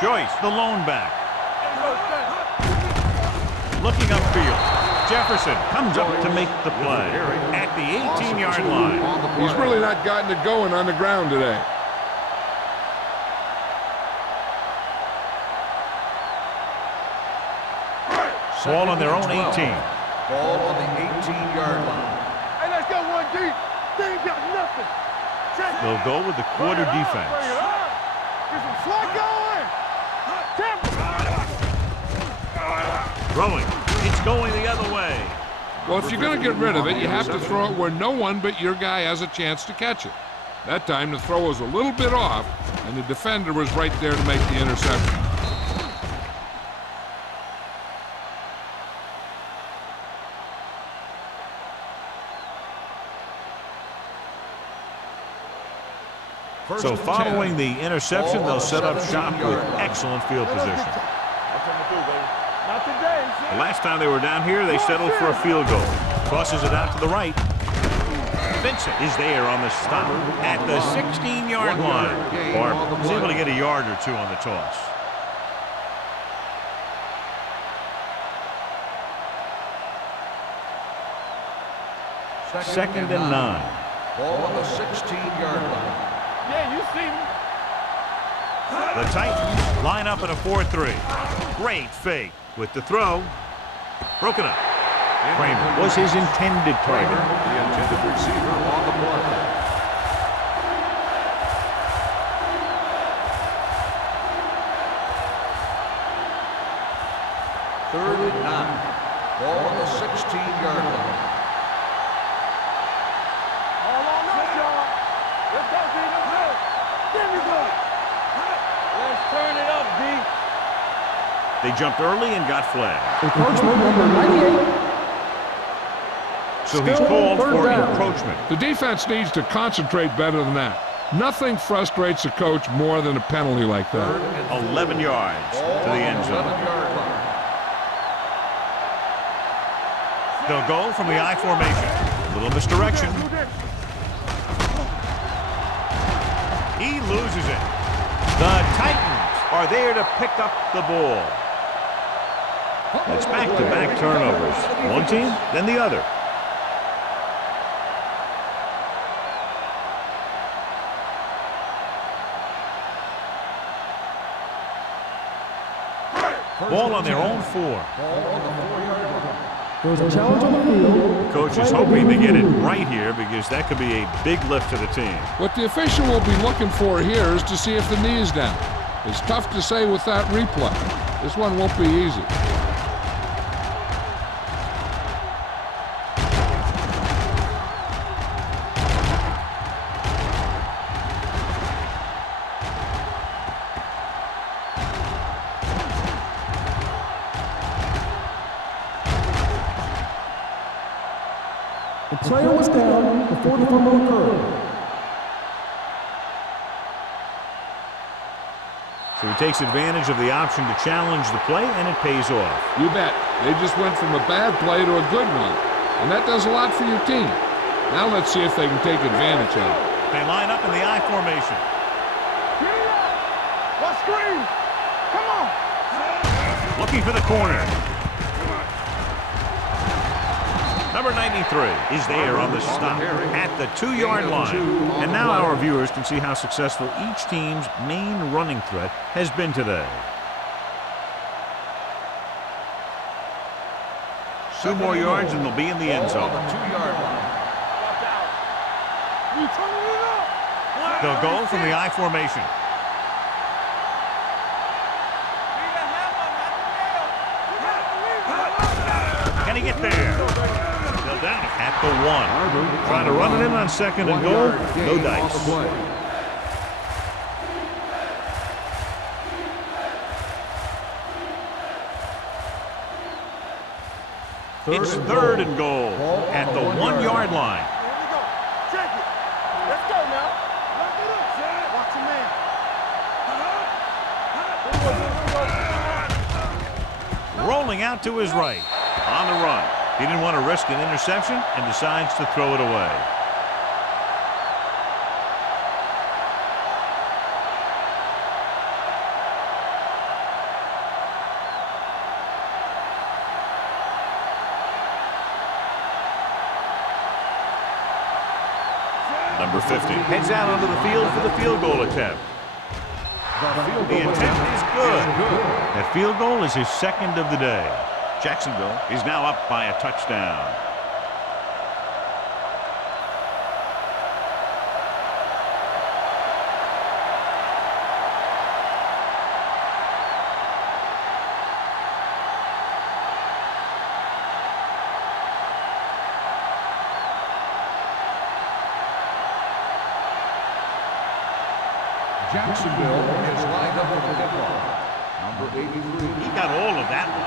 Joyce, the lone back. Looking upfield. Jefferson comes up to make the play at the 18-yard line. He's really not gotten it going on the ground today. Ball on their own 18. Ball on the 18-yard line. Hey, let's go one deep. They ain't got nothing. They'll go with the quarter defense. Get some slack going. Throwing. It's going the other way. Well, if you're going to get rid of it, you have to throw it where no one but your guy has a chance to catch it. That time, the throw was a little bit off, and the defender was right there to make the interception. So following the interception, they'll set up shop with excellent field position. Not today. The last time they were down here, they settled for a field goal. Tosses it out to the right. Vincent is there on the stop at the 16-yard line. Barb was able to get a yard or two on the toss. Second and 9. Ball on the 16-yard line. Yeah, you see me. The Titans line up in a 4-3. Great fake with the throw. Broken up. Kramer was his intended target. The intended receiver on the play. Third and 9. Ball on the 16-yard line. All on us, y'all. Let's go, D. Let's go. There we go. Let's turn it up, D. They jumped early and got flagged. Encroachment number 98. So he's Still called third for down. encroachment. The defense needs to concentrate better than that. Nothing frustrates a coach more than a penalty like that. 11 yards to the end zone. 11-yard line. They'll go from the I formation. A little misdirection. He loses it. The Titans are there to pick up the ball. It's back-to-back turnovers. One team, then the other. Ball on their own 4. There's a challenge on the field. Coach is hoping to get it right here because that could be a big lift to the team. What the official will be looking for here is to see if the knee is down. It's tough to say with that replay. This one won't be easy. The player was down before the fumble occurred. So So he takes advantage of the option to challenge the play, and it pays off. You bet. They just went from a bad play to a good one. And that does a lot for your team. Now let's see if they can take advantage of it. They line up in the I formation. Get it up. Let's screen. Come on. Looking for the corner. Number 93 is there on the stop at the 2-yard line. And now our viewers can see how successful each team's main running threat has been today. 2 more yards and they'll be in the end zone. On the 2-yard line. You turning it up. They'll go from the I formation. Can he get there? They'll down it at the 1. Trying to run it in on 2nd and goal. No dice. It's 3rd and goal at the 1-yard line. Here we go. Check it. Let's go now. Lock it up. Watch your man. Rolling out to his right. On the run. He didn't want to risk an interception and decides to throw it away. Number 50 heads out onto the field for the field goal attempt. The attempt is good. That field goal is his 2nd of the day. Jacksonville is now up by a touchdown. Jacksonville is lined up with the kickoff. Number 83. He got all of that one.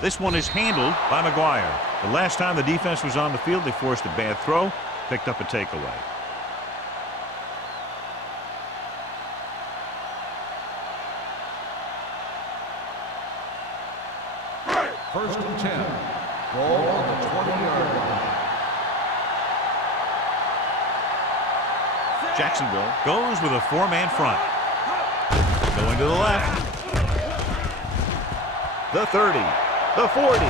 This one is handled by McGuire. The last time the defense was on the field, they forced a bad throw, picked up a takeaway. First and 10. Ball on the 20-yard line. Jacksonville goes with a 4-man front. Going to the left. The 30. The 40.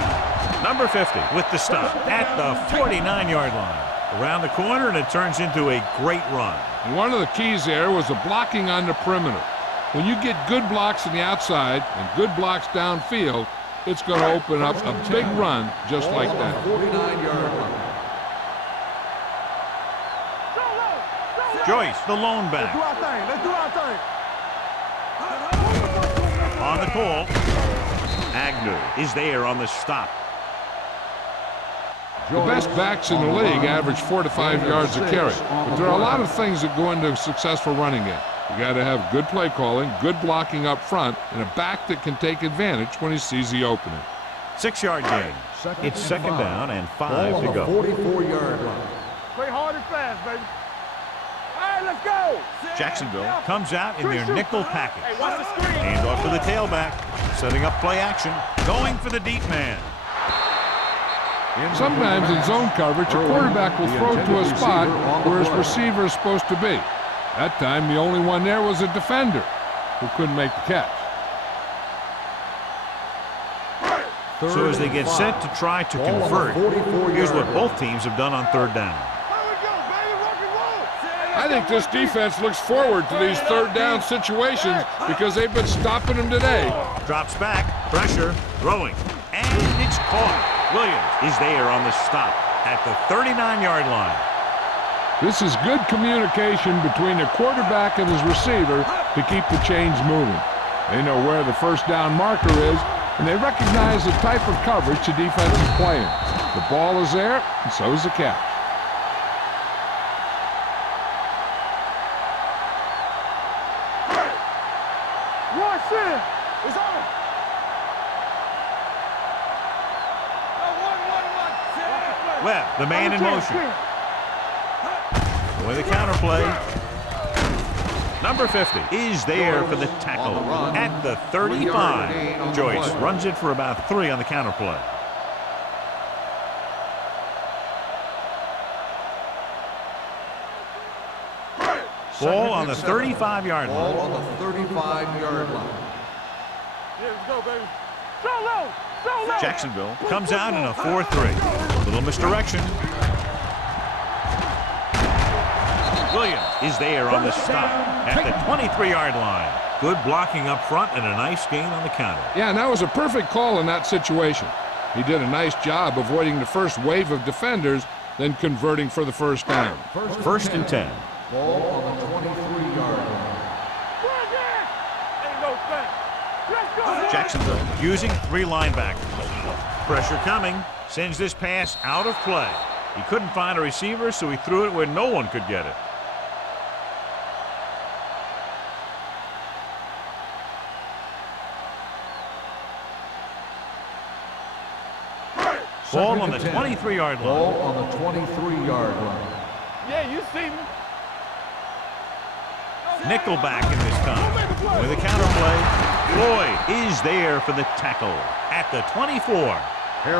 Number 50 with the stop at the 49-yard line. Around the corner, and it turns into a great run. And one of the keys there was the blocking on the perimeter. When you get good blocks on the outside and good blocks downfield, it's going to open up a big run just like that. 49-yard line. Joyce, the lone Let's back. do our thing. Let's do our thing. On the call. Agnew is there on the stop. The best backs in the league average 4 to 5 yards a carry. But there are a lot of things that go into a successful running game. You got to have good play calling, good blocking up front, and a back that can take advantage when he sees the opening. 6-yard gain. It's 2nd down and 5 to go. 44-yard line. Play hard and fast, baby. All right, let's go. Jacksonville comes out in their nickel package. Hey, watch the screen. Hand off to the tailback. Setting up play action. Going for the deep man. Sometimes in zone coverage, a quarterback will throw to a spot where his receiver is supposed to be. That time, the only one there was a defender who couldn't make the catch. So as they get set to try to convert, here's what both teams have done on 3rd down. There we go, baby. Rock and roll. I think this defense looks forward to these 3rd down situations because they've been stopping them today. Drops back, pressure, throwing, and it's caught. Williams is there on the stop at the 39-yard line. This is good communication between the quarterback and his receiver to keep the chains moving. They know where the 1st down marker is, and they recognize the type of coverage the defense is playing. The ball is there, and so is the catch. Rush in. It's on. Webb, the man in motion. With the counterplay. Number 50 is there for the tackle at the 35. Joyce runs it for about 3 on the counter play. Ball on the 35-yard line. Ball on the 35-yard line. Here we go, baby. Solo! Solo! Jacksonville comes out in a 4-3. Little misdirection. Williams is there on the stop at the 23-yard line. Good blocking up front and a nice gain on the counter. Yeah, and that was a perfect call in that situation. He did a nice job avoiding the first wave of defenders, then converting for the first down. First and 10. Ball on the 23-yard line. Ain't no thing. Let's go. Jacksonville using 3 linebackers. Pressure coming. Sends this pass out of play. He couldn't find a receiver, so he threw it where no one could get it. Ball on the 23-yard line. Ball on the 23-yard line. Yeah, you see me. Nickelback in this time. With a counter play, Floyd is there for the tackle at the 24.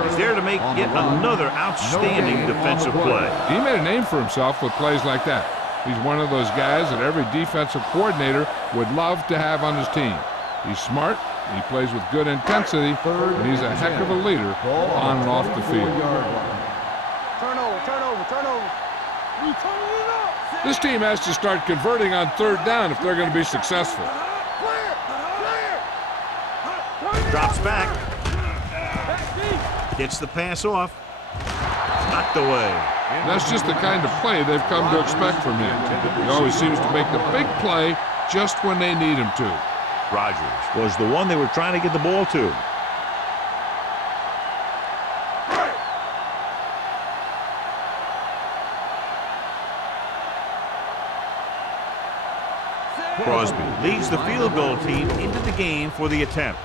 He's there to make yet another outstanding defensive play. He made a name for himself with plays like that. He's one of those guys that every defensive coordinator would love to have on his team. He's smart, he plays with good intensity, and he's a heck of a leader on and off the field. Turnover, turnover, turnover. We turning it up. This team has to start converting on 3rd down if they're going to be successful. Clear, clear. Drops back. Gets the pass off. Knocked away. That's just the kind of play they've come to expect from him. He always seems to make the big play just when they need him to. Rodgers was the one they were trying to get the ball to. Crosby leads the field goal team into the game for the attempt.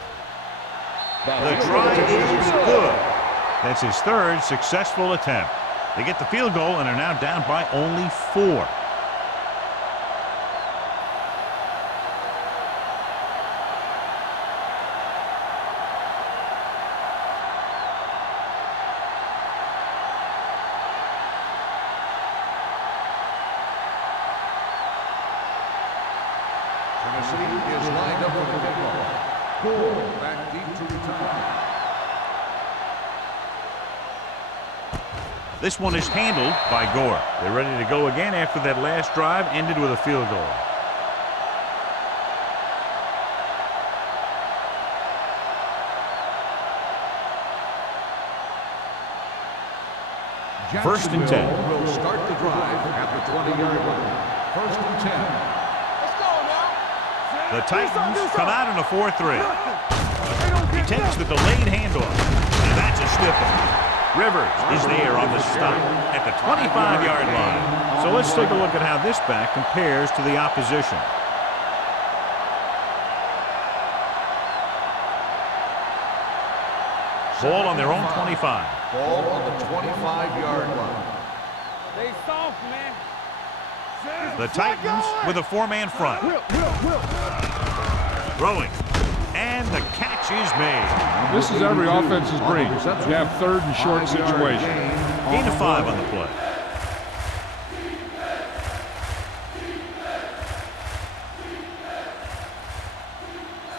The try is good. That's his 3rd successful attempt. They get the field goal and are now down by only 4. Tennessee is lined up with the kickoff. Gore back deep to return. This one is handled by Gore. They're ready to go again after that last drive ended with a field goal. First and 10. Will start the drive at the 20-yard line. First and 10. Let's go now. The Titans come out in a 4-3. He takes the delayed handoff, and that's a stiffer. Rivers is there on the stop at the 25-yard line. So let's take a look at how this back compares to the opposition. Ball on their own 25. Ball on the 25-yard line. They soft, man. The Titans with a 4-man front. Throwing. And the catch is made. This is every offense's dream. You have 3rd and short situation. Gain of 5 on the play.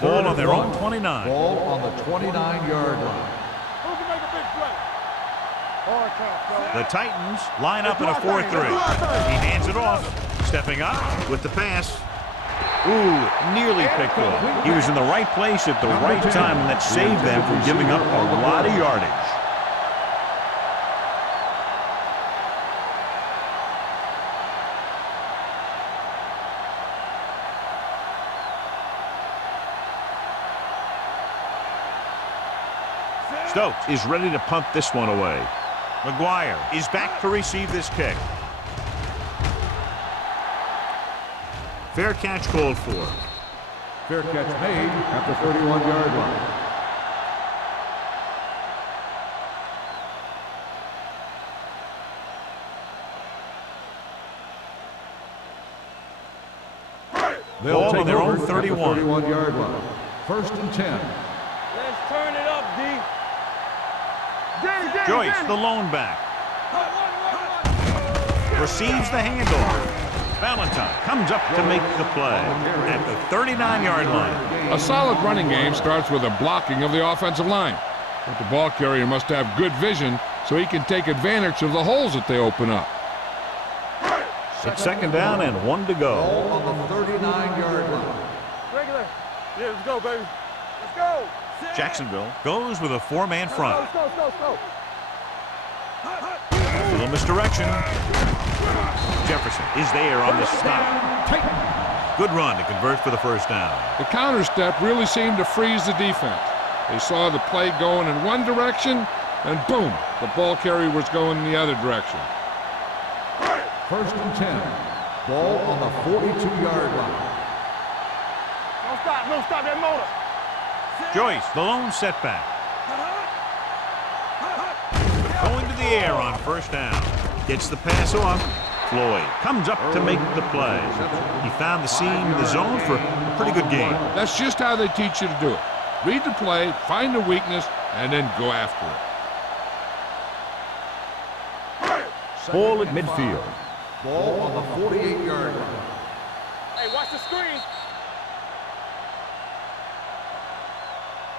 Ball on their own 29. Ball on the 29-yard line. Who can make a big play? Hard count, The Titans line up in a 4-3. He hands it off. Stepping up with the pass. Ooh, nearly picked off. He was in the right place at the right time, and that saved them from giving up a lot of yardage. Stokes is ready to punt this one away. McGuire is back to receive this kick. Fair catch called for. Fair catch made at the 31-yard line. They'll Ball take on their over own at the 31. 31-yard line. First and 10. Let's turn it up, D. Danny, Joyce, Danny. the lone back. Receives the handoff. Valentine comes up to make the play at the 39-yard line. A solid running game starts with a blocking of the offensive line. But the ball carrier must have good vision so he can take advantage of the holes that they open up. It's second down and 1 to go. Ball on the 39-yard line. Regular. Yeah, let's go, baby. Let's go. Jacksonville goes with a 4-man front. Slow. A little misdirection. Jefferson is there on the stop. Good run to convert for the first down. The counter step really seemed to freeze the defense. They saw the play going in one direction, and boom, the ball carrier was going in the other direction. First and 10. Ball on the 42-yard line. Don't stop that motor. Joyce, the lone setback. Going to the air on first down. Gets the pass off. Floyd comes up to make the play. He found the seam in the zone for a pretty good game. That's just how they teach you to do it. Read the play, find the weakness, and then go after it. Ball at midfield. Ball on the 48-yard line. Hey, watch the screen.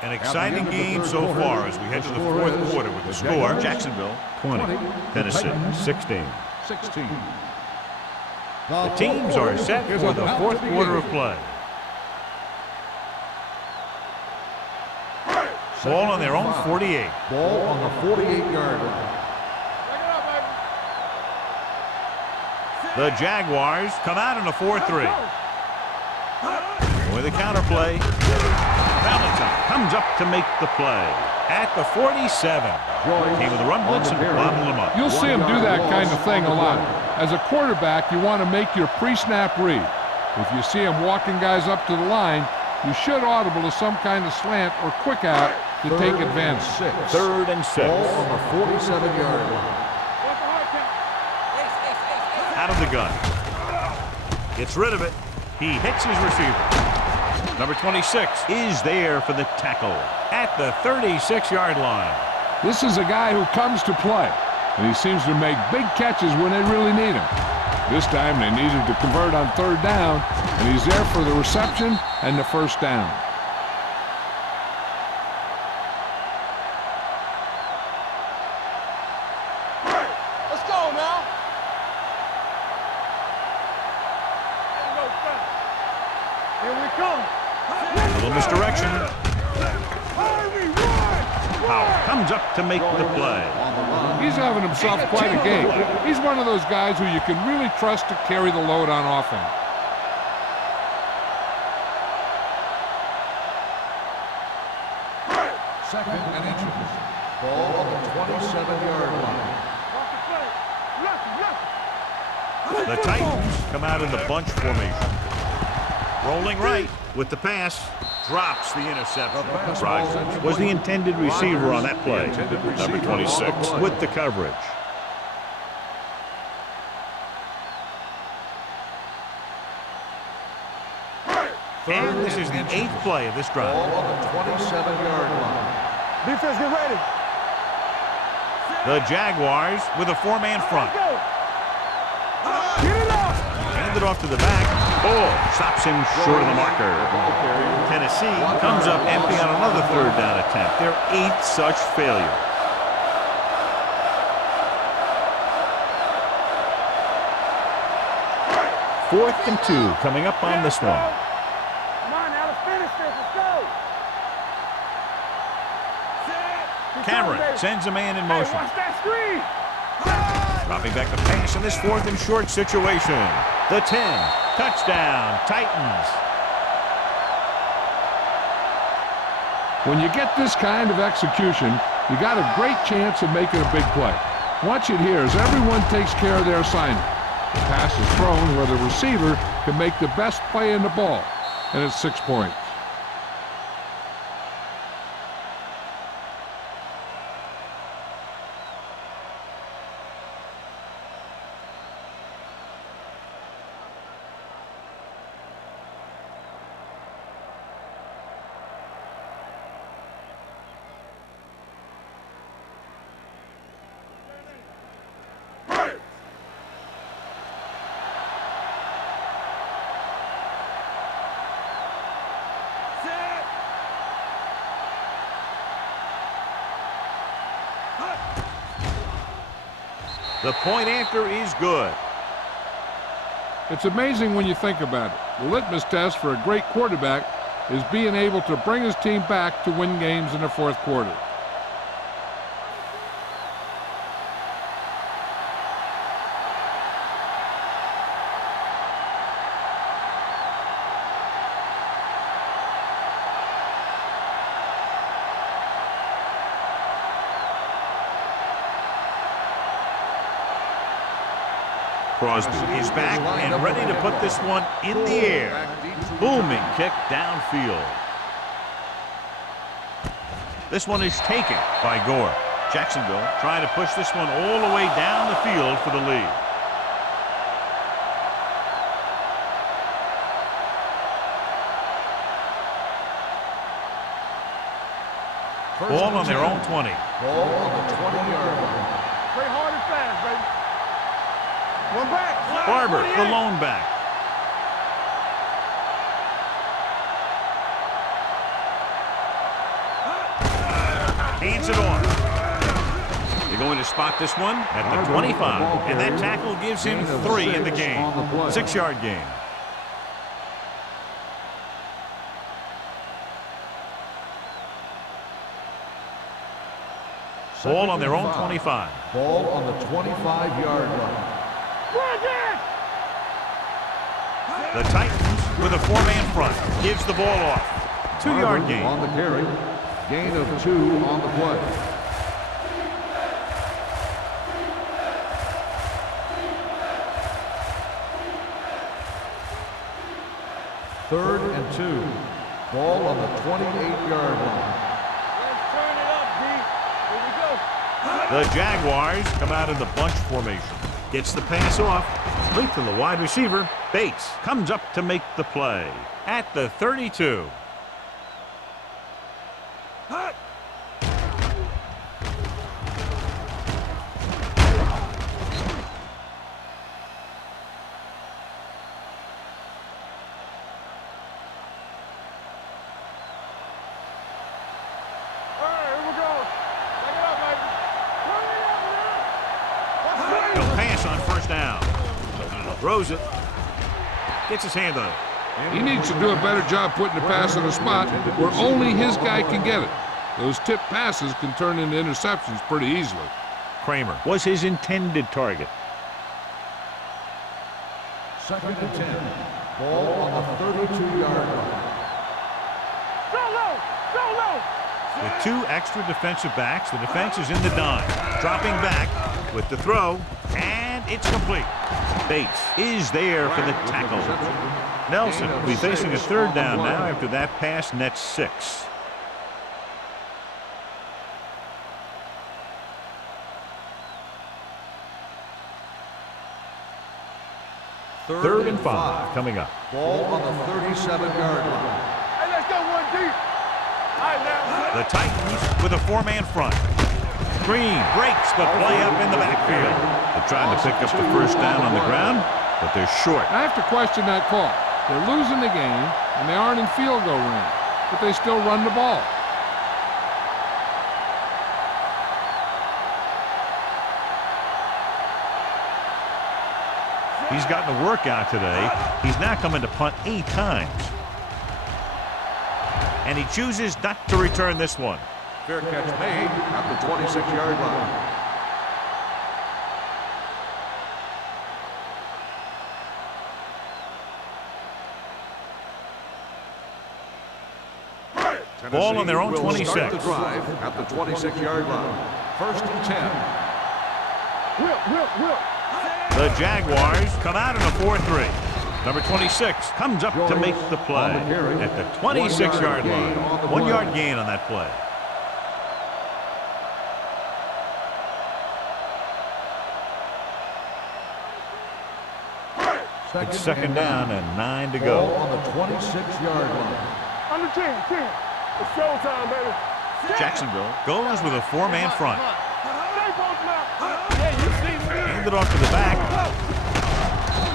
An exciting game so far as we head to the fourth quarter with the score. Jacksonville 20, Tennessee 16. 16. The teams are set for the fourth quarter of play. Ball on their own 48. Ball on the 48-yard line. The Jaguars come out in a 4-3. With a counter play. Valentine comes up to make the play at the 47. Came with a run blitz and bottled him up. You'll see him do that kind of thing a lot. As a quarterback, you want to make your pre-snap read. If you see him walking guys up to the line, you should audible to some kind of slant or quick out to take advantage. 3rd and 6. Ball on the 47-yard line. Out of the gun. Gets rid of it. He hits his receiver. Number 26 is there for the tackle at the 36-yard line. This is a guy who comes to play, and he seems to make big catches when they really need him. This time they needed to convert on 3rd down, and he's there for the reception and the first down. Let's go now. Here we come. A little misdirection. Powell comes up to make the play. He's having himself quite a game. He's one of those guys who you can really trust to carry the load on offense. Second and inches. Ball on the 27-yard line. The Titans come out in the bunch formation. Rolling right with the pass. Drops the interception. Rogers was the intended receiver on that play. Number 26 with the coverage. And this is the 8th play of this drive. Ball on the 27-yard line. Defense, get ready. The Jaguars with a 4-man front. Get it up. Handed off to the back. Ball stops him short of the marker. Tennessee comes up empty on another 3rd down attempt. Their 8th such failure. Fourth and 2 coming up on this one. Come on now, let's finish this. Let's go. Cameron sends a man in Hey, motion. watch that screen. Dropping back the pass in this 4th and short situation. The 10. Touchdown, Titans. When you get this kind of execution, you got a great chance of making a big play. Watch it here as everyone takes care of their assignment. The pass is thrown where the receiver can make the best play in the ball, and it's 6 points. The point after is good. It's amazing when you think about it. The litmus test for a great quarterback is being able to bring his team back to win games in the fourth quarter. Crosby is back and ready to put this one in the air. Booming kick downfield. This one is taken by Gore. Jacksonville trying to push this one all the way down the field for the lead. Ball on their own 20. Ball on the 20-yard line. Play hard and fast, baby. One back. Barber, the lone back. Hands it off. They're going to spot this one at the 25. And that tackle gives him 3 in the game. 6-yard gain. Ball on their own 25. Ball on the 25-yard line. The Titans with a 4-man front. Gives the ball off. 2-yard gain. On the carry. Gain of 2 on the play. Third and 2. Ball on the 28-yard line. Let's turn it up, D. Here we go. The Jaguars come out in the bunch formation. Gets the pass off. Complete to the wide receiver. Bates comes up to make the play at the 32. Throws it. Gets his hand on it. He needs to do a better job putting the pass in a spot where only his guy can get it. Those tip passes can turn into interceptions pretty easily. Kramer was his intended target. Second and 10. Ball on the 32-yard line. With 2 extra defensive backs, the defense is in the dime. Dropping back with the throw, and it's complete. Bates is there for the tackle. Nelson will be facing a 3rd down now after that pass nets 6. Third and 5 coming up. Ball on the 37-yard line. Hey, let's go one deep. All right, now. The Titans with a 4-man front. Green breaks the play up in the backfield. They're trying to pick up the 1st down on the ground, but they're short. I have to question that call. They're losing the game, and they aren't in field goal range, but they still run the ball. He's gotten a workout today. He's now coming to punt 8 times. And he chooses not to return this one. Fair catch made at the 26-yard line. Ball on their own 26. Start the drive at the 26-yard line. 1st and 10. The Jaguars come out in a 4-3. Number 26 comes up to make the play at the 26-yard line. 1-yard gain on that play. It's 2nd down and 9 to go. Ball on the 26-yard line. Under 10. It's showtime, baby. Jacksonville goes with a 4-man front. Hey, you see me. Handed off to the back.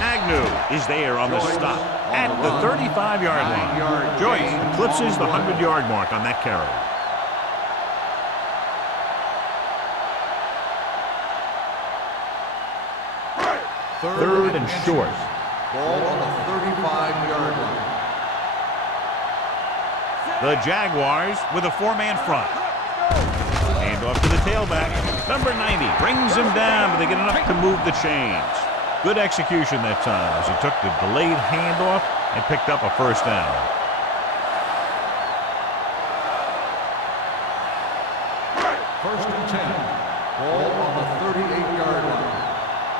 Agnew is there on the stop at the 35-yard line. Joyce eclipses the 100-yard mark on that carry. Third and short. Ball on the 35-yard line. The Jaguars with a four-man front. Hand off to the tailback. Number 90 brings him down, but they get enough to move the chains. Good execution that time as he took the delayed handoff and picked up a first down. First and 10. Ball on the 38-yard line.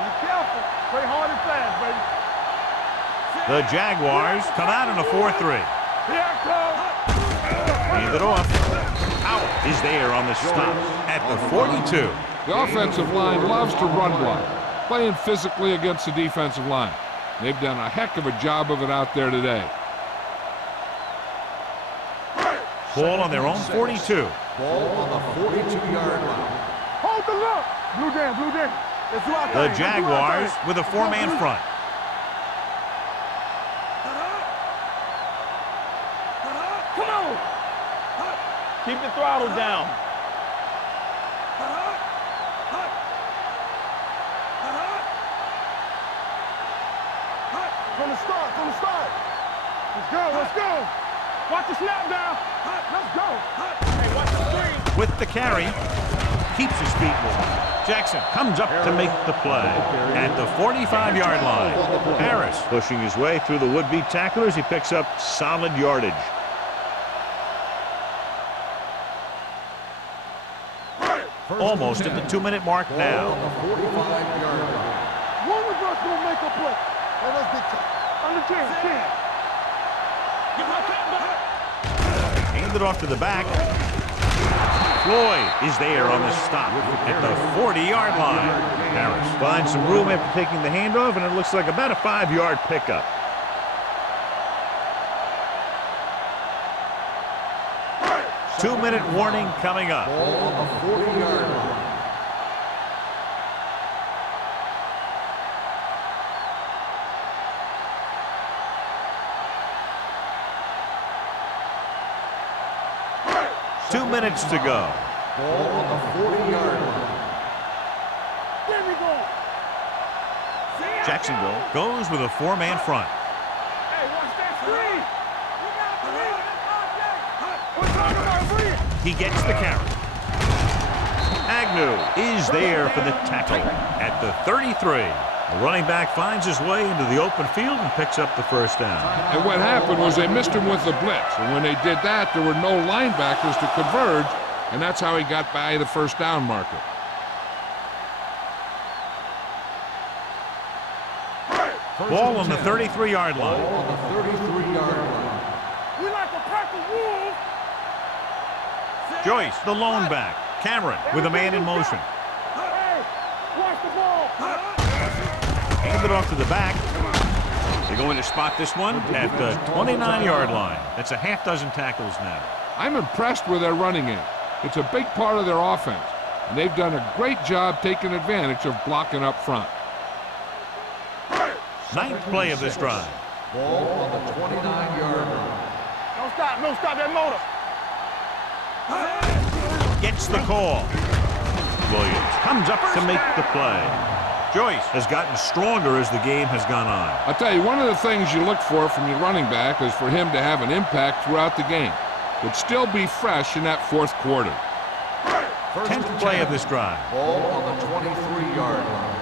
Be careful. Play hard and fast, baby. The Jaguars come out in a 4-3. Here it comes. Hand it off. Howell is there on the stop at the 42. The offensive line loves to run block, playing physically against the defensive line. They've done a heck of a job of it out there today. Ball on their own 42. Ball on the 42-yard line. Hold the look. Blue jam, blue jam. Let's do our thing. The Let's do our Jaguars thing. with a four-man front. Come on. Keep the throttle down. From the start, from the start. Let's go, let's go. Watch the snap down. Let's go. Hey, watch the screen. With the carry, keeps his feet moving. Jackson comes up to make the play at the 45-yard line. Harris pushing his way through the would-be tacklers. He picks up solid yardage. Almost at the 2-minute mark now. On the 45-yard line. One of us gonna make a play. And let's get to under 10. Get my top back. Hand it off to the back. Floyd is there on the stop at the 40-yard line. Harris finds some room after taking the handoff, and it looks like about a 5-yard pickup. Two-minute warning coming up. Ball on the 40-yard line. Two minutes to go. Ball on the 40-yard line. There we go. Jacksonville goes with a four-man front. Hey, watch that screen. We got three. We're talking about three. He gets the carry. Agnew is there for the tackle at the 33. The running back finds his way into the open field and picks up the first down. And what happened was they missed him with the blitz. And when they did that, there were no linebackers to converge, and that's how he got by the first down marker. Ball on the 33-yard Ball line. on the 33-yard line. We like a pack of wolves. Joyce, the lone back. Cameron with a man in motion. Hey, watch the ball. Hand it off to the back. They're going to spot this one at the 29-yard line. That's a half dozen tackles now. I'm impressed with their running game. It's a big part of their offense, and they've done a great job taking advantage of blocking up front. Ninth play of this drive. Ball on the 29-yard line. Don't stop that motor. Gets the call. Williams comes up to make the play. Joyce has gotten stronger as the game has gone on. I'll tell you, one of the things you look for from your running back is for him to have an impact throughout the game, but still be fresh in that fourth quarter. 10th play of this drive. Ball on the 23-yard line.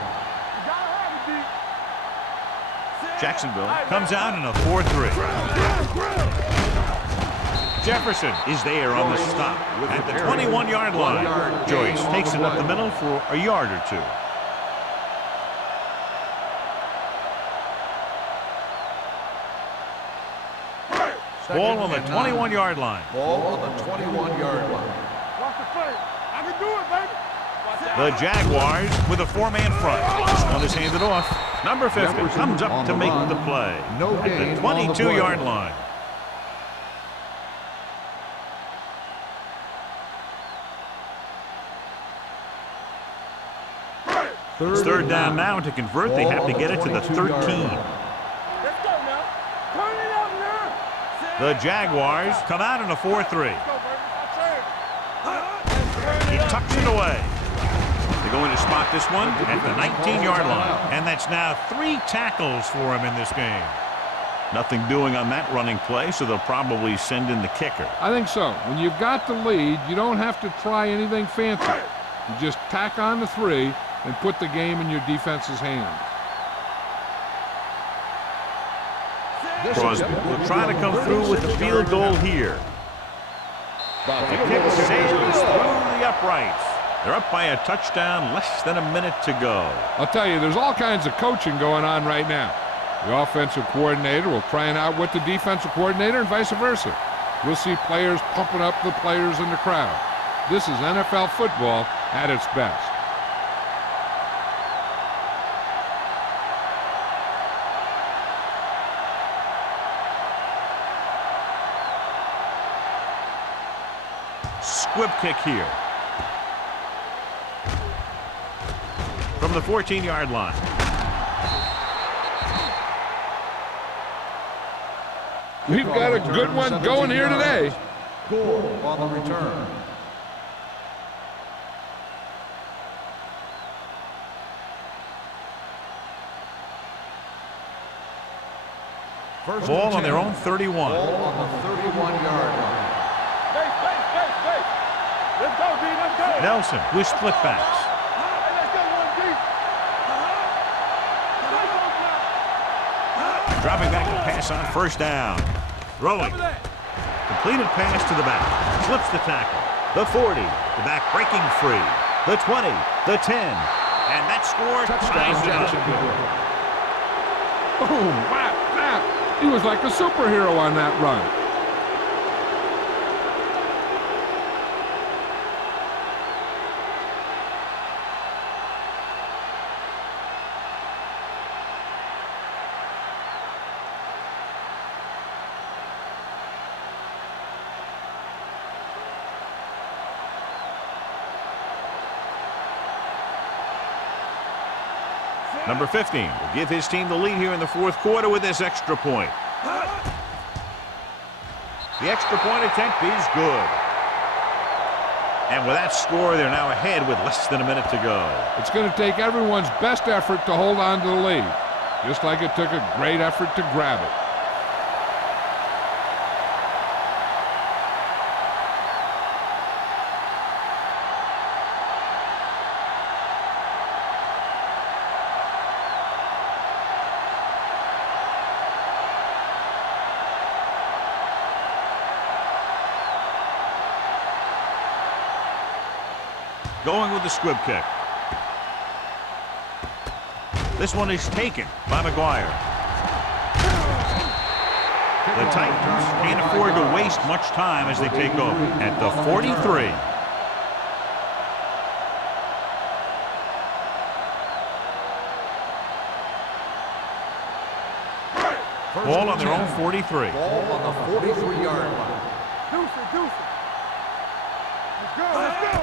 You gotta have it, D. Jacksonville comes out in a 4-3. Jefferson is there on the stop at the 21-yard line. Joyce takes it up the middle for a yard or two. Ball on the 21-yard line. Ball on the 21-yard line. Watch the play. I can do it, baby. The Jaguars with a four-man front. This one is handed off. Number 50 comes up to make the play at the 22-yard line. It's third down now. To convert, they have to get it to the 13. Let's go now. Turn it up now. The Jaguars come out in a 4-3. Let's go, baby. He tucks it away. They're going to spot this one at the 19-yard line. And that's now 3 tackles for him in this game. Nothing doing on that running play, so they'll probably send in the kicker. I think so. When you've got the lead, you don't have to try anything fancy. You just tack on the 3 and put the game in your defense's hands. Crosby will try to come through with the field goal here. The kick sails through the uprights. They're up by a touchdown, less than a minute to go. I'll tell you, there's all kinds of coaching going on right now. The offensive coordinator will try and outwit the defensive coordinator and vice versa. We'll see players pumping up the players in the crowd. This is NFL football at its best. Squib kick here. From the 14-yard line. We've got a good one going here today. Goal on the return. Ball on their own 31. Ball on the 31-yard line. Let's go, D. Let's go. Nelson with split backs. Let's go, 1 D. Dropping back to pass on first down. Throwing. Completed pass to the back. Slips the tackle. The 40. The back breaking free. The 20. The 10. And that score ties it up. Boom! Whap! Whap! He was like a superhero on that run. Number 15 will give his team the lead here in the fourth quarter with this extra point. The extra point attempt is good. And with that score, they're now ahead with less than a minute to go. It's going to take everyone's best effort to hold on to the lead, just like it took a great effort to grab it. Going with the squib kick. This one is taken by McGuire. The Titans can't afford to waste much time as they take over at the 43. Ball on their own 43. Ball on the 43-yard line. Deuce it. Let's go. Let's go.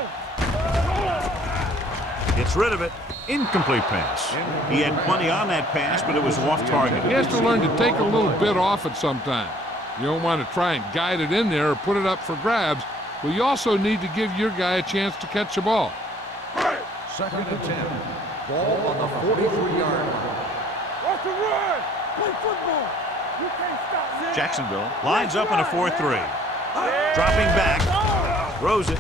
Gets rid of it. Incomplete pass. He had plenty on that pass, but it was off target. He has to learn to take a little bit off it sometimes. You don't want to try and guide it in there or put it up for grabs, but you also need to give your guy a chance to catch the ball. 2nd and 10. Ball on the 43-yard line. Watch the run. Play football. You can't stop me. Jacksonville lines up in a 4-3. Dropping back. Throws it.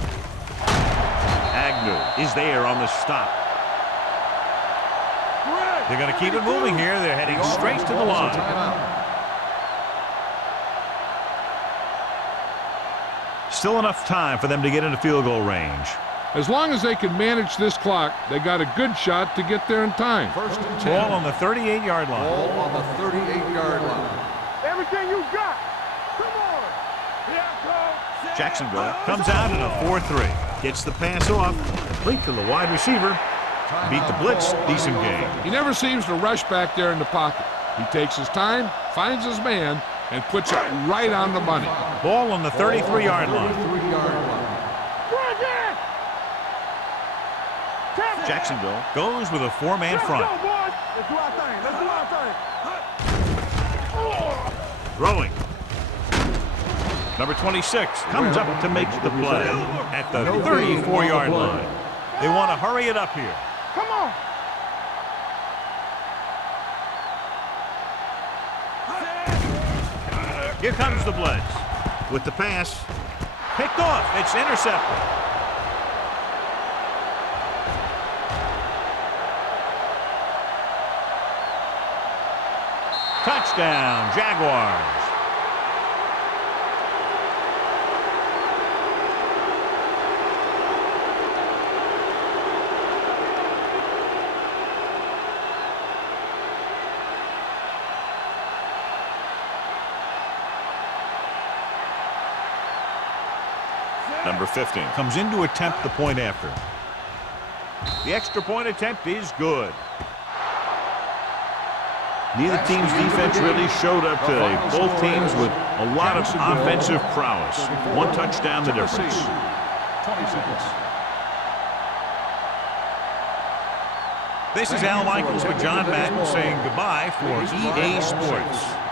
Agnew is there on the stop. They're going to keep it moving here. They're heading straight to the line. Still enough time for them to get into field goal range. As long as they can manage this clock, they got a good shot to get there in time. 1st and 10. Ball on the 38-yard line. Ball on the 38-yard line. Everything you got. Come on. Yeah, go. Jacksonville comes out in a 4-3. Gets the pass off. Complete to the wide receiver. Beat the blitz. Decent game. He never seems to rush back there in the pocket. He takes his time, finds his man, and puts it right on the money. Ball on the 33-yard line. 33-yard line. Jacksonville goes with a 4-man front. Let's go, boys. Let's do our thing. Let's do our thing. Throwing. Number 26 comes up to make the play at the 34-yard line. They want to hurry it up here. Come on. Here comes the blitz. With the pass. Picked off. It's intercepted. Touchdown, Jaguars. Number 15 Comes in to attempt the point after. The extra point attempt is good. Neither team's defense really showed up today. Both teams with a lot of offensive prowess. One touchdown the difference. 20 seconds. This is Al Michaels with John Madden saying goodbye for EA Sports.